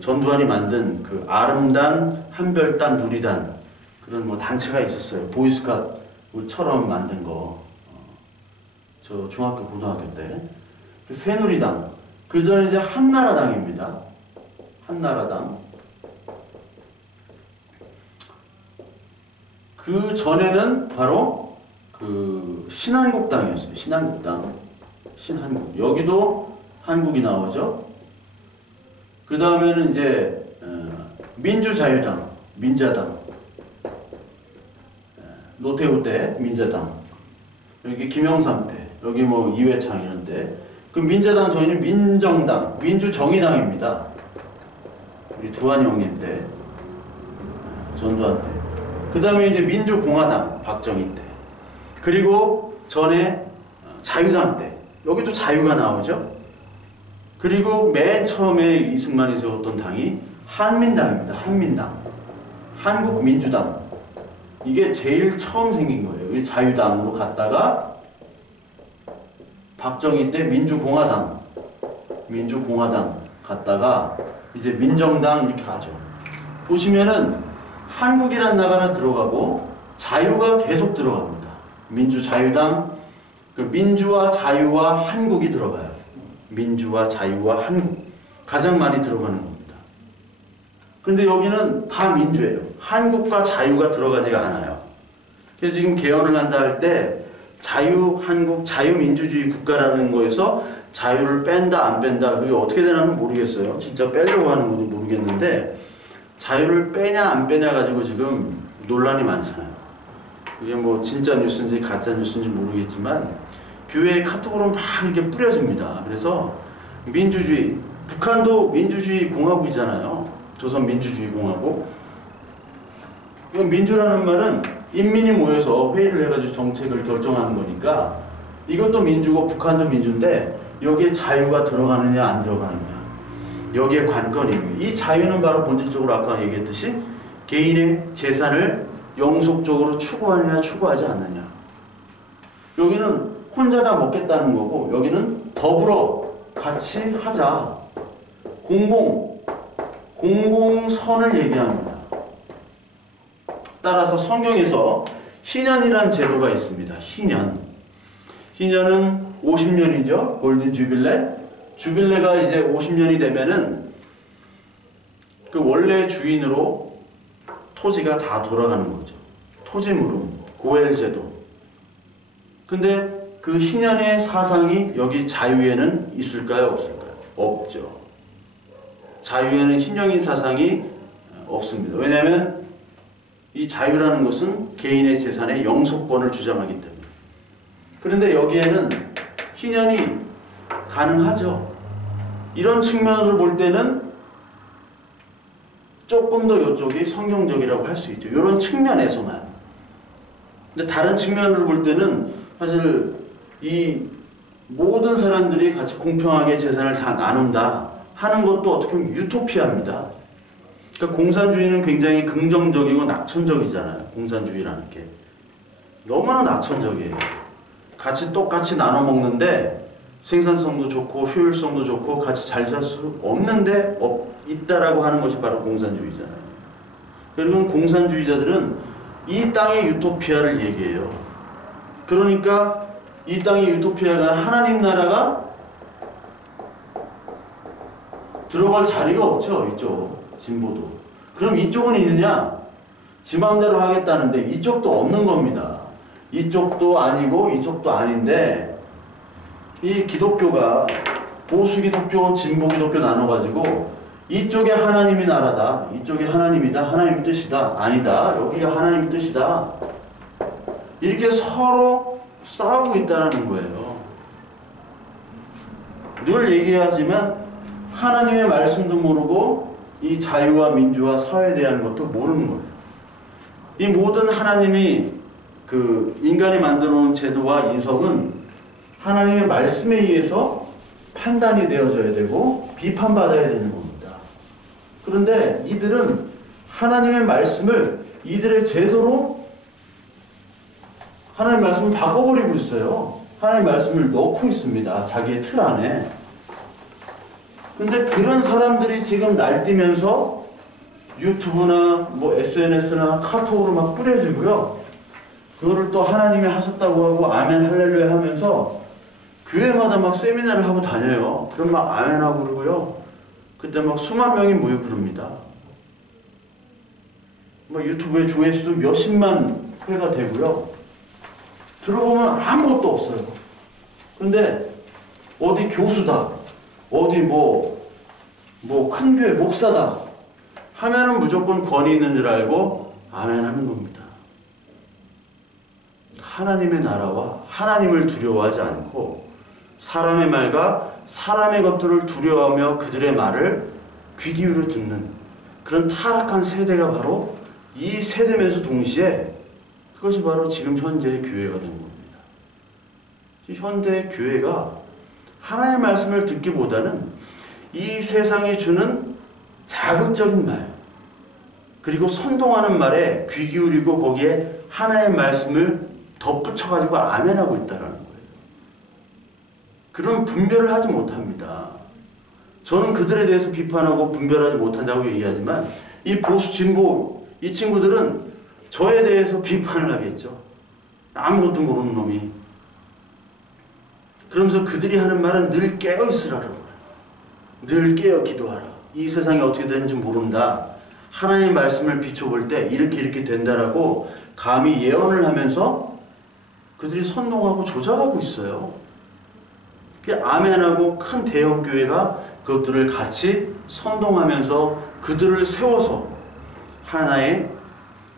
전두환이 만든 그 아름단, 한별단, 누리단 그런 단체가 있었어요. 보이스카우트처럼 만든 거. 저 중학교, 고등학교 때. 그 새누리당. 그 전에 이제 한나라당입니다. 한나라당. 그 전에는 바로 그 신한국당이었어요. 신한국당. 신한국. 여기도 한국이 나오죠. 그 다음에는 이제 민주자유당, 민자당. 노태우 때 민자당. 여기 김영삼 때. 여기 이회창 이런 때. 그 민자당 저희는 민정당, 민주정의당입니다. 우리 두한이 형님 때. 전두환 때. 그 다음에 이제 민주공화당, 박정희 때. 그리고 전에 자유당 때. 여기도 자유가 나오죠. 그리고 맨 처음에 이승만이 세웠던 당이 한민당입니다. 한민당. 한국민주당. 이게 제일 처음 생긴 거예요. 자유당으로 갔다가 박정희 때 민주공화당 갔다가 이제 민정당 이렇게 가죠. 보시면은 한국이란 나라가 들어가고 자유가 계속 들어갑니다. 민주자유당, 그 민주와 자유와 한국이 들어가요. 민주와 자유와 한국. 가장 많이 들어가는 겁니다. 그런데 여기는 다 민주예요. 한국과 자유가 들어가지가 않아요. 그래서 지금 개헌을 한다 할 때 자유, 한국, 자유민주주의 국가라는 거에서 자유를 뺀다, 안 뺀다, 그게 어떻게 되나는 모르겠어요. 진짜 빼려고 하는 건지 모르겠는데, 자유를 빼냐, 안 빼냐 가지고 지금 논란이 많잖아요. 그게 진짜 뉴스인지 가짜 뉴스인지 모르겠지만, 교회의 카톡으로 막 이렇게 뿌려집니다. 그래서 민주주의, 북한도 민주주의 공화국이잖아요. 조선민주주의공화국. 민주라는 말은 인민이 모여서 회의를 해가지고 정책을 결정하는 거니까 이것도 민주고 북한도 민주인데 여기에 자유가 들어가느냐 안 들어가느냐. 여기에 관건이에요. 이 자유는 바로 본질적으로 아까 얘기했듯이 개인의 재산을 영속적으로 추구하느냐 추구하지 않느냐. 여기는 혼자 다 먹겠다는 거고 여기는 더불어 같이 하자. 공공선을 얘기합니다. 따라서 성경에서 희년이라는 제도가 있습니다. 희년은 50년이죠. 골든 주빌레. 주빌레가 이제 50년이 되면은 그 원래 주인으로 토지가 다 돌아가는 거죠. 토지무름, 고엘제도. 근데 그 희년의 사상이 여기 자유에는 있을까요? 없을까요? 없죠. 자유에는 희년인 사상이 없습니다. 왜냐하면 이 자유라는 것은 개인의 재산의 영속권을 주장하기 때문에. 그런데 여기에는 희년이 가능하죠. 이런 측면으로 볼 때는 조금 더 이쪽이 성경적이라고 할 수 있죠. 이런 측면에서만. 근데 다른 측면으로 볼 때는 사실 이 모든 사람들이 같이 공평하게 재산을 다 나눈다 하는 것도 어떻게 보면 유토피아입니다. 그러니까 공산주의는 굉장히 긍정적이고 낙천적이잖아요. 공산주의라는 게. 너무나 낙천적이에요. 같이 똑같이 나눠 먹는데 생산성도 좋고 효율성도 좋고 같이 잘 살 수 없는데 있다라고 하는 것이 바로 공산주의잖아요. 그리고 공산주의자들은 이 땅의 유토피아를 얘기해요. 그러니까 이 땅의 유토피아가 하나님 나라가 들어갈 자리가 없죠. 이쪽 진보도. 그럼 이쪽은 있느냐? 지 맘대로 하겠다는데 이쪽도 없는 겁니다. 이쪽도 아니고 이쪽도 아닌데 이 기독교가 보수 기독교, 진보 기독교 나눠가지고 이쪽에 하나님이 나라다, 이쪽에 하나님이다, 하나님 뜻이다, 아니다, 여기가 하나님 뜻이다. 이렇게 서로 싸우고 있다는 거예요. 늘 얘기하지만 하나님의 말씀도 모르고 이 자유와 민주와 사회에 대한 것도 모르는 거예요. 이 모든 하나님이 그 인간이 만들어 놓은 제도와 인성은 하나님의 말씀에 의해서 판단이 되어져야 되고 비판받아야 되는 겁니다. 그런데 이들은 하나님의 말씀을 이들의 제도로 하나님의 말씀을 바꿔버리고 있어요. 하나님의 말씀을 넣고 있습니다. 자기의 틀 안에. 근데 그런 사람들이 지금 날뛰면서 유튜브나 뭐 SNS나 카톡으로 막 뿌려지고요. 그거를 또 하나님이 하셨다고 하고 아멘 할렐루야 하면서 교회마다 막 세미나를 하고 다녀요. 그럼 막 아멘하고 그러고요. 그때 막 수만 명이 모여 그럽니다. 뭐 유튜브의 조회수도 몇십만 회가 되고요. 들어보면 아무것도 없어요. 근데 어디 교수다, 어디 뭐 큰 교회 목사다 하면은 무조건 권위 있는 줄 알고 아멘 하는 겁니다. 하나님의 나라와 하나님을 두려워하지 않고 사람의 말과 사람의 것들을 두려워하며 그들의 말을 귀 기울여 듣는 그런 타락한 세대가 바로 이 세대면서 동시에 그것이 바로 지금 현재의 교회가 된 겁니다. 현대의 교회가 하나님의 말씀을 듣기보다는 이 세상이 주는 자극적인 말 그리고 선동하는 말에 귀 기울이고 거기에 하나님의 말씀을 덧붙여가지고 아멘하고 있다는 거예요. 그런 분별을 하지 못합니다. 저는 그들에 대해서 비판하고 분별하지 못한다고 얘기하지만 이 보수 진보 이 친구들은 저에 대해서 비판을 하겠죠. 아무것도 모르는 놈이. 그러면서 그들이 하는 말은 늘 깨어있으라는 거예요. 늘 깨어 기도하라. 이 세상이 어떻게 되는지 모른다. 하나님의 말씀을 비춰볼 때 이렇게 된다라고 감히 예언을 하면서 그들이 선동하고 조작하고 있어요. 아멘하고 큰 대형교회가 그것들을 같이 선동하면서 그들을 세워서 하나의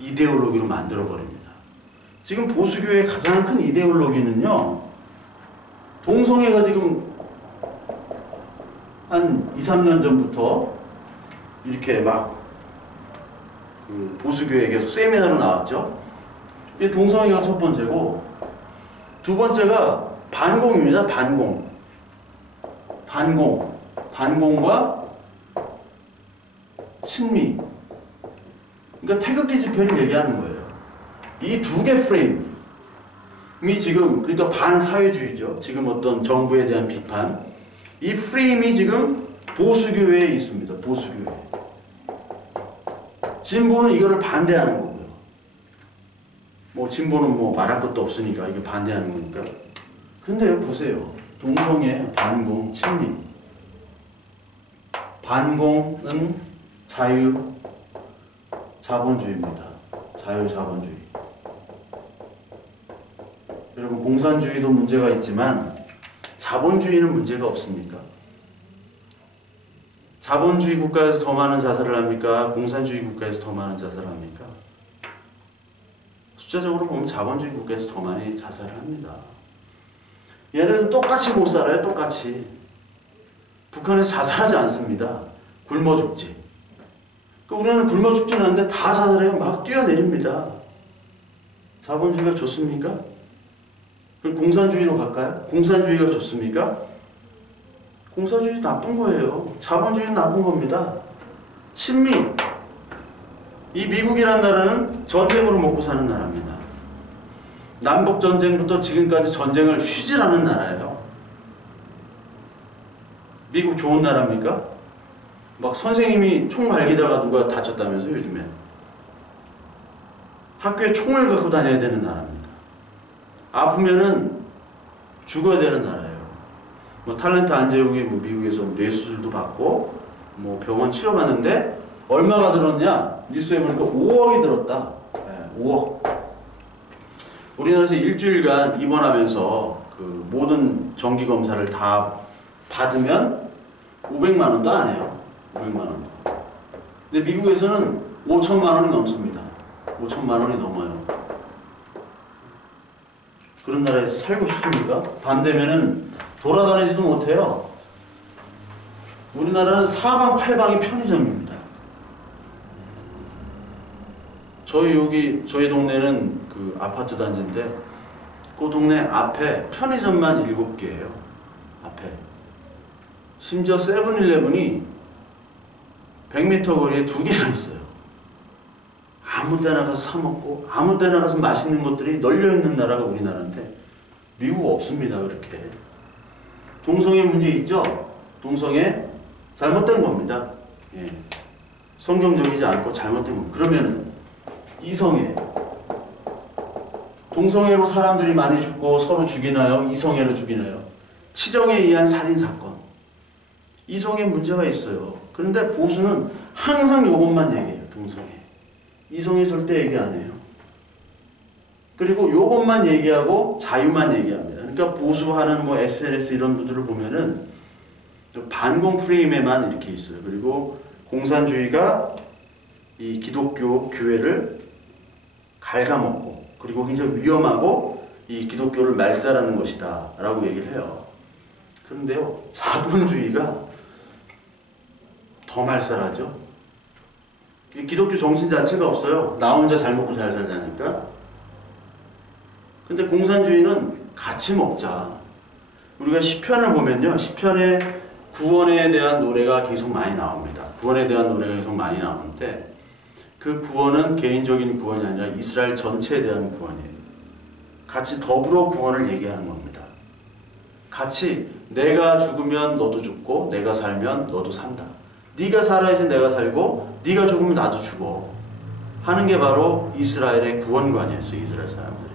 이데올로기로 만들어버립니다. 지금 보수교회의 가장 큰 이데올로기는요. 동성애가 지금 한 2, 3년 전부터 이렇게 막 그 보수교회에 계속 세미나로 나왔죠. 이 동성애가 첫 번째고 두 번째가 반공입니다. 반공. 반공과 친미. 그러니까 태극기 집회를 얘기하는 거예요. 이 두 개 프레임이 지금, 그러니까 반사회주의죠. 지금 어떤 정부에 대한 비판. 이 프레임이 지금 보수교회에 있습니다. 보수교회. 진보는 이거를 반대하는 거고요. 뭐 진보는 뭐 말할 것도 없으니까 이게 반대하는 거니까. 근데요, 보세요. 동성애, 반공, 친미. 반공은 자유, 자본주의입니다. 자유자본주의. 여러분, 공산주의도 문제가 있지만 자본주의는 문제가 없습니까? 자본주의 국가에서 더 많은 자살을 합니까? 공산주의 국가에서 더 많은 자살을 합니까? 숫자적으로 보면 자본주의 국가에서 더 많이 자살을 합니다. 얘네는 똑같이 못 살아요. 똑같이. 북한에서 자살하지 않습니다. 굶어 죽지. 우리는 굶어 죽지는 않는데 다 자살해요. 막 뛰어내립니다. 자본주의가 좋습니까? 그럼 공산주의로 갈까요? 공산주의가 좋습니까? 공산주의 나쁜 거예요. 자본주의는 나쁜 겁니다. 친미. 이 미국이라는 나라는 전쟁으로 먹고 사는 나라입니다. 남북전쟁부터 지금까지 전쟁을 쉬질 않은 나라예요. 미국 좋은 나라입니까? 막 선생님이 총 갈기다가 누가 다쳤다면서 요즘에. 학교에 총을 갖고 다녀야 되는 나라입니다. 아프면은 죽어야 되는 나라예요. 뭐 탤런트 안재욱이 뭐 미국에서 뇌수술도 받고 뭐 병원 치료받는데 얼마가 들었냐? 뉴스에 보니까 5억이 들었다. 네, 5억. 우리나라에서 일주일간 입원하면서 그 모든 정기 검사를 다 받으면 500만 원도 안 해요. 500만 원. 근데 미국에서는 5천만 원이 넘습니다. 5천만 원이 넘어요. 그런 나라에서 살고 싶습니까? 밤 되면은 돌아다니지도 못해요. 우리나라는 사방팔방이 편의점입니다. 저희 동네는 그 아파트 단지인데 그 동네 앞에 편의점만 7개예요. 앞에. 심지어 세븐일레븐이 100m 거리에 2개나 있어요. 아무 데나 가서 사 먹고 아무 데나 가서 맛있는 것들이 널려 있는 나라가 우리나라인데 미국 없습니다. 그렇게. 동성애 문제 있죠? 동성애 잘못된 겁니다. 예. 성경적이지 않고 잘못된 겁니다. 그러면은 이성애. 동성애로 사람들이 많이 죽고 서로 죽이나요? 이성애로 죽이나요? 치정에 의한 살인사건. 이성애 문제가 있어요. 그런데 보수는 항상 이것만 얘기해요. 동성애. 이성애 절대 얘기 안 해요. 그리고 이것만 얘기하고 자유만 얘기합니다. 그러니까 보수하는 뭐 SNS 이런 분들을 보면은 반공 프레임에만 이렇게 있어요. 그리고 공산주의가 이 기독교 교회를 갉아먹고 그리고 굉장히 위험하고 이 기독교를 말살하는 것이다 라고 얘기를 해요. 그런데요, 자본주의가 더 말살하죠. 이 기독교 정신 자체가 없어요. 나 혼자 잘 먹고 잘 살자니까. 근데 공산주의는 같이 먹자. 우리가 시편을 보면요, 시편에 구원에 대한 노래가 계속 많이 나옵니다. 구원에 대한 노래가 계속 많이 나오는데 그 구원은 개인적인 구원이 아니라 이스라엘 전체에 대한 구원이에요. 같이 더불어 구원을 얘기하는 겁니다. 같이 내가 죽으면 너도 죽고 내가 살면 너도 산다. 네가 살아야지 내가 살고 네가 죽으면 나도 죽어 하는 게 바로 이스라엘의 구원관이었어요. 이스라엘 사람들이.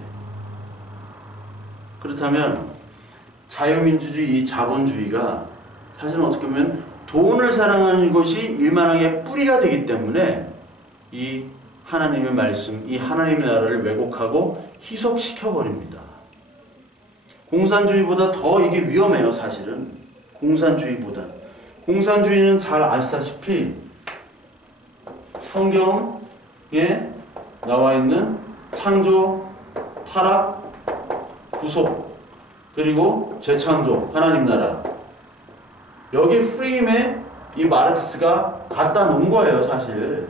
그렇다면 자유민주주의, 이 자본주의가 사실은 어떻게 보면 돈을 사랑하는 것이 일만하게 뿌리가 되기 때문에 이 하나님의 말씀, 이 하나님의 나라를 왜곡하고 희석시켜버립니다. 공산주의보다 더 이게 위험해요. 사실은 공산주의보다. 공산주의는 잘 아시다시피 성경에 나와 있는 창조, 타락, 구속, 그리고 재창조, 하나님 나라. 여기 프레임에 이 마르크스가 갖다 놓은 거예요. 사실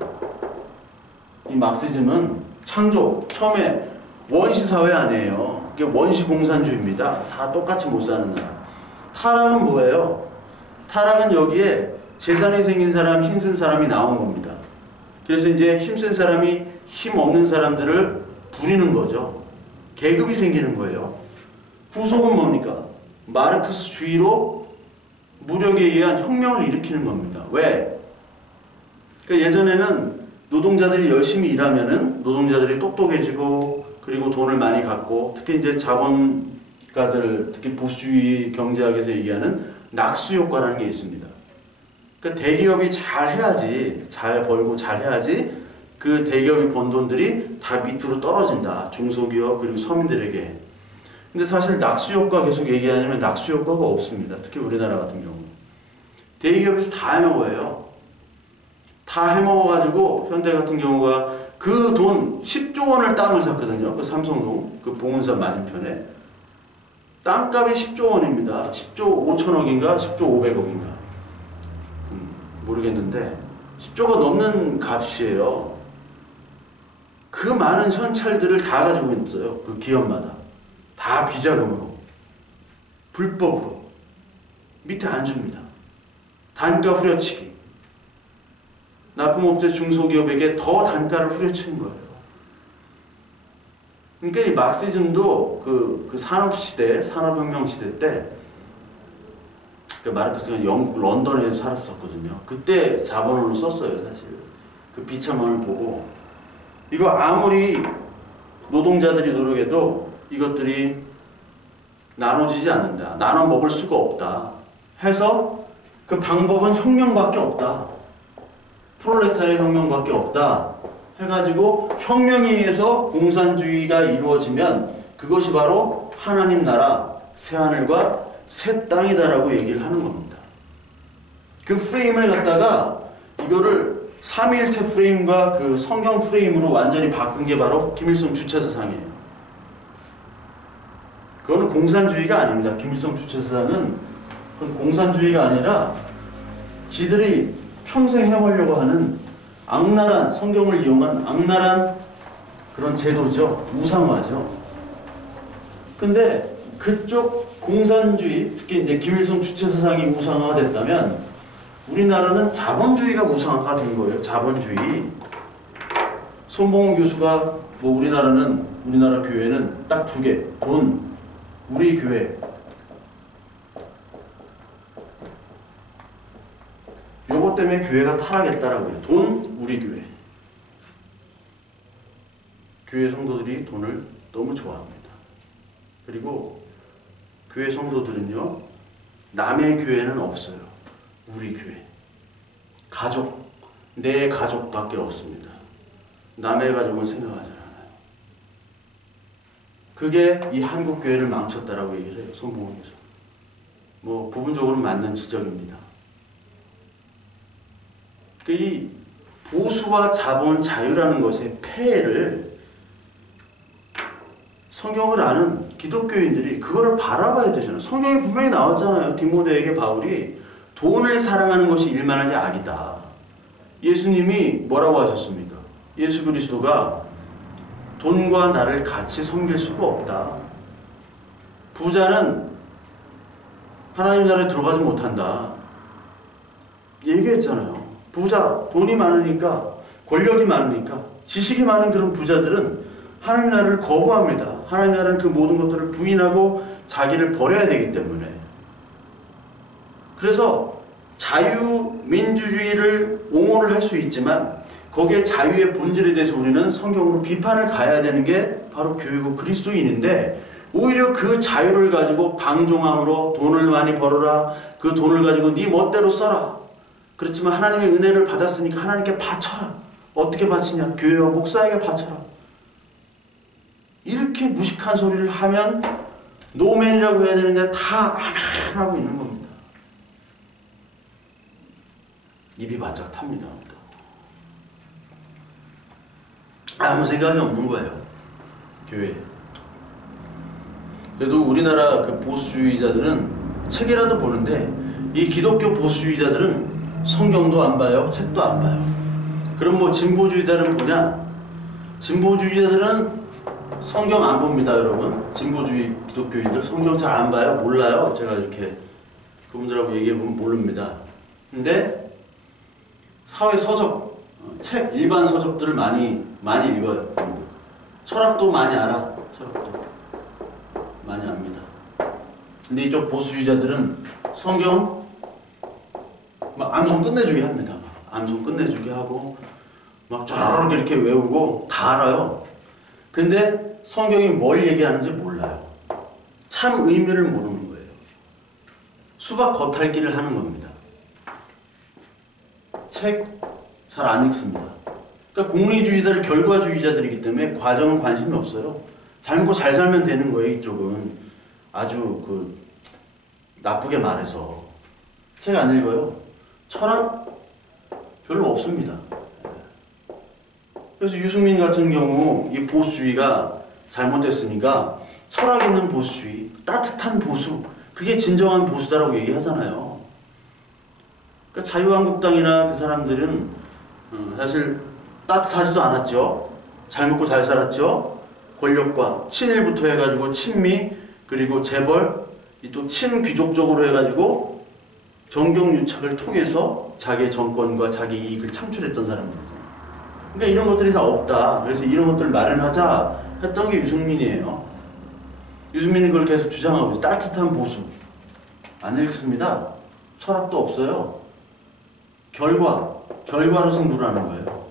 이 막시즘은 창조, 처음에 원시사회 아니에요. 이게 원시 공산주의입니다. 다 똑같이 못 사는 나라. 타락은 뭐예요? 타락은 여기에 재산이 생긴 사람, 힘쓴 사람이 나온 겁니다. 그래서 이제 힘쓴 사람이 힘 없는 사람들을 부리는 거죠. 계급이 생기는 거예요. 후속은 뭡니까? 마르크스주의로 무력에 의한 혁명을 일으키는 겁니다. 왜? 그러니까 예전에는 노동자들이 열심히 일하면은 노동자들이 똑똑해지고 그리고 돈을 많이 갖고 특히 이제 자본가들 특히 보수주의 경제학에서 얘기하는 낙수 효과라는 게 있습니다. 그러니까 대기업이 잘 해야지 잘 벌고 잘 해야지 그 대기업이 번 돈들이 다 밑으로 떨어진다. 중소기업 그리고 서민들에게. 근데 사실 낙수 효과 계속 얘기하냐면 낙수 효과가 없습니다. 특히 우리나라 같은 경우. 대기업에서 다 해먹어요. 다 해먹어가지고 현대 같은 경우가 그 돈 10조 원을 땅을 샀거든요. 그 삼성동 그 봉은사 맞은편에 땅값이 10조 원입니다. 10조 5천억인가 10조 500억인가 모르겠는데 10조가 넘는 값이에요. 그 많은 현찰들을 다 가지고 있어요. 그 기업마다 다 비자금으로 불법으로 밑에 안 줍니다. 단가 후려치기. 납품업체 중소기업에게 더 단가를 후려치는 거예요. 그러니까 이 막시즘도 그 산업시대, 산업혁명 시대 때 그 마르크스가 영국 런던에 살았었거든요. 그때 자본론을 썼어요, 사실. 그 비참함을 보고 이거 아무리 노동자들이 노력해도 이것들이 나눠지지 않는다. 나눠 먹을 수가 없다. 해서 그 방법은 혁명밖에 없다. 프롤레타리아 혁명밖에 없다. 해가지고 혁명에 의해서 공산주의가 이루어지면 그것이 바로 하나님 나라, 새하늘과 새 땅이다라고 얘기를 하는 겁니다. 그 프레임을 갖다가 이거를 삼위일체 프레임과 그 성경 프레임으로 완전히 바꾼 게 바로 김일성 주체사상이에요. 그거는 공산주의가 아닙니다. 김일성 주체사상은 그건 공산주의가 아니라 지들이 평생 해보려고 하는 악랄한 성경을 이용한 악랄한 그런 제도죠. 우상화죠. 근데 그쪽 공산주의, 특히 이제 김일성 주체사상이 우상화가 됐다면 우리나라는 자본주의가 우상화가 된 거예요. 자본주의. 손봉호 교수가 뭐 우리나라 교회는 딱 두 개. 돈, 우리 교회. 요것 때문에 교회가 타락했다라고 해요. 돈, 우리 교회. 교회 성도들이 돈을 너무 좋아합니다. 그리고 교회 성도들은요, 남의 교회는 없어요. 우리 교회. 가족, 내 가족밖에 없습니다. 남의 가족은 생각하지 않아요. 그게 이 한국 교회를 망쳤다라고 얘기를 해요. 손봉호 교수. 뭐 부분적으로 맞는 지적입니다. 이 보수와 자본, 자유라는 것의 폐해를 성경을 아는 기독교인들이 그거를 바라봐야 되잖아요. 성경에 분명히 나왔잖아요. 디모데에게 바울이 돈을 사랑하는 것이 일만하게 악이다. 예수님이 뭐라고 하셨습니까? 예수 그리스도가 돈과 나를 같이 섬길 수가 없다. 부자는 하나님 나라에 들어가지 못한다. 얘기했잖아요. 부자, 돈이 많으니까, 권력이 많으니까, 지식이 많은 그런 부자들은 하나님 나라를 거부합니다. 하나님 나라는 그 모든 것들을 부인하고 자기를 버려야 되기 때문에. 그래서 자유민주주의를 옹호를 할 수 있지만 거기에 자유의 본질에 대해서 우리는 성경으로 비판을 가야 되는 게 바로 교회고 그리스도인인데 오히려 그 자유를 가지고 방종함으로 돈을 많이 벌어라. 그 돈을 가지고 네 멋대로 써라. 그렇지만 하나님의 은혜를 받았으니까 하나님께 바쳐라. 어떻게 바치냐? 교회와 목사에게 바쳐라. 이렇게 무식한 소리를 하면 노맨이라고 해야 되는데 다 아멘 하고 있는 겁니다. 입이 바짝 탑니다. 아무 생각이 없는 거예요. 교회에. 그래도 우리나라 그 보수주의자들은 책이라도 보는데 이 기독교 보수주의자들은 성경도 안 봐요. 책도 안 봐요. 그럼 뭐 진보주의자는 뭐냐? 진보주의자들은 성경 안 봅니다, 여러분. 진보주의 기독교인들 성경 잘 안 봐요? 몰라요? 제가 이렇게 그분들하고 얘기해보면 모릅니다. 근데 사회 서적, 책, 일반 서적들을 많이 읽어요. 철학도 많이 알아. 철학도 많이 압니다. 근데 이쪽 보수주의자들은 성경 막 암송 끝내주기 합니다. 암송 끝내주기 하고 막 쫙 이렇게 외우고 다 알아요. 근데 성경이 뭘 얘기하는지 몰라요. 참 의미를 모르는 거예요. 수박 겉핥기를 하는 겁니다. 책 잘 안 읽습니다. 그러니까 공리주의자들, 결과주의자들이기 때문에 과정은 관심이 없어요. 잘 먹고 잘 살면 되는 거예요. 이쪽은 아주 나쁘게 말해서 책 안 읽어요. 철학 별로 없습니다. 그래서 유승민 같은 경우 이 보수주의가 잘못됐으니까 철학 있는 보수주의, 따뜻한 보수, 그게 진정한 보수다라고 얘기하잖아요. 그러니까 자유한국당이나 그 사람들은 사실 따뜻하지도 않았죠. 잘 먹고 잘 살았죠. 권력과 친일부터 해가지고 친미, 그리고 재벌, 또 친귀족적으로 해가지고 정경유착을 통해서 자기 정권과 자기 이익을 창출했던 사람들이죠. 그러니까 이런 것들이 다 없다. 그래서 이런 것들을 마련하자 했던 게 유승민이에요. 유승민은 그걸 계속 주장하고 있어요. 따뜻한 보수. 안 읽습니다. 철학도 없어요. 결과로 승부를 하는 거예요.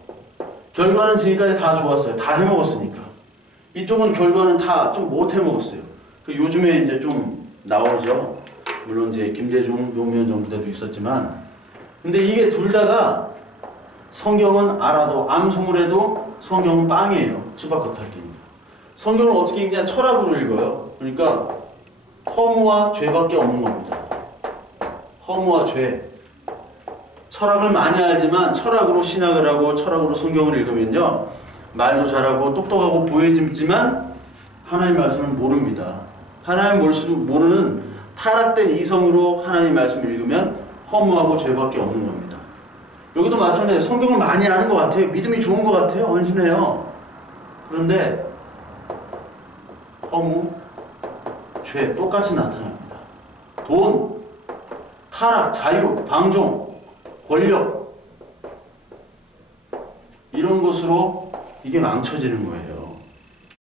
결과는 지금까지 다 좋았어요. 다 해먹었으니까. 이쪽은 결과는 다 좀 못 해먹었어요. 요즘에 이제 좀 나오죠. 물론 이제 김대중, 노무현 정부 때도 있었지만, 근데 이게 둘 다가 성경은 알아도 암송을 해도 성경은 빵이에요. 수박 겉핥기입니다. 성경을 어떻게 읽냐? 철학으로 읽어요. 그러니까 허무와 죄밖에 없는 겁니다. 허무와 죄. 철학을 많이 알지만 철학으로 신학을 하고 철학으로 성경을 읽으면요, 말도 잘하고 똑똑하고 보여지지만 하나님 말씀을 모릅니다. 하나님 말씀을 모르는 타락된 이성으로 하나님 말씀을 읽으면 허무하고 죄밖에 없는 겁니다. 여기도 마찬가지예요. 성경을 많이 아는 것 같아요. 믿음이 좋은 것 같아요. 헌신해요. 그런데 허무, 죄 똑같이 나타납니다. 돈, 타락, 자유, 방종, 권력, 이런 것으로 이게 망쳐지는 거예요.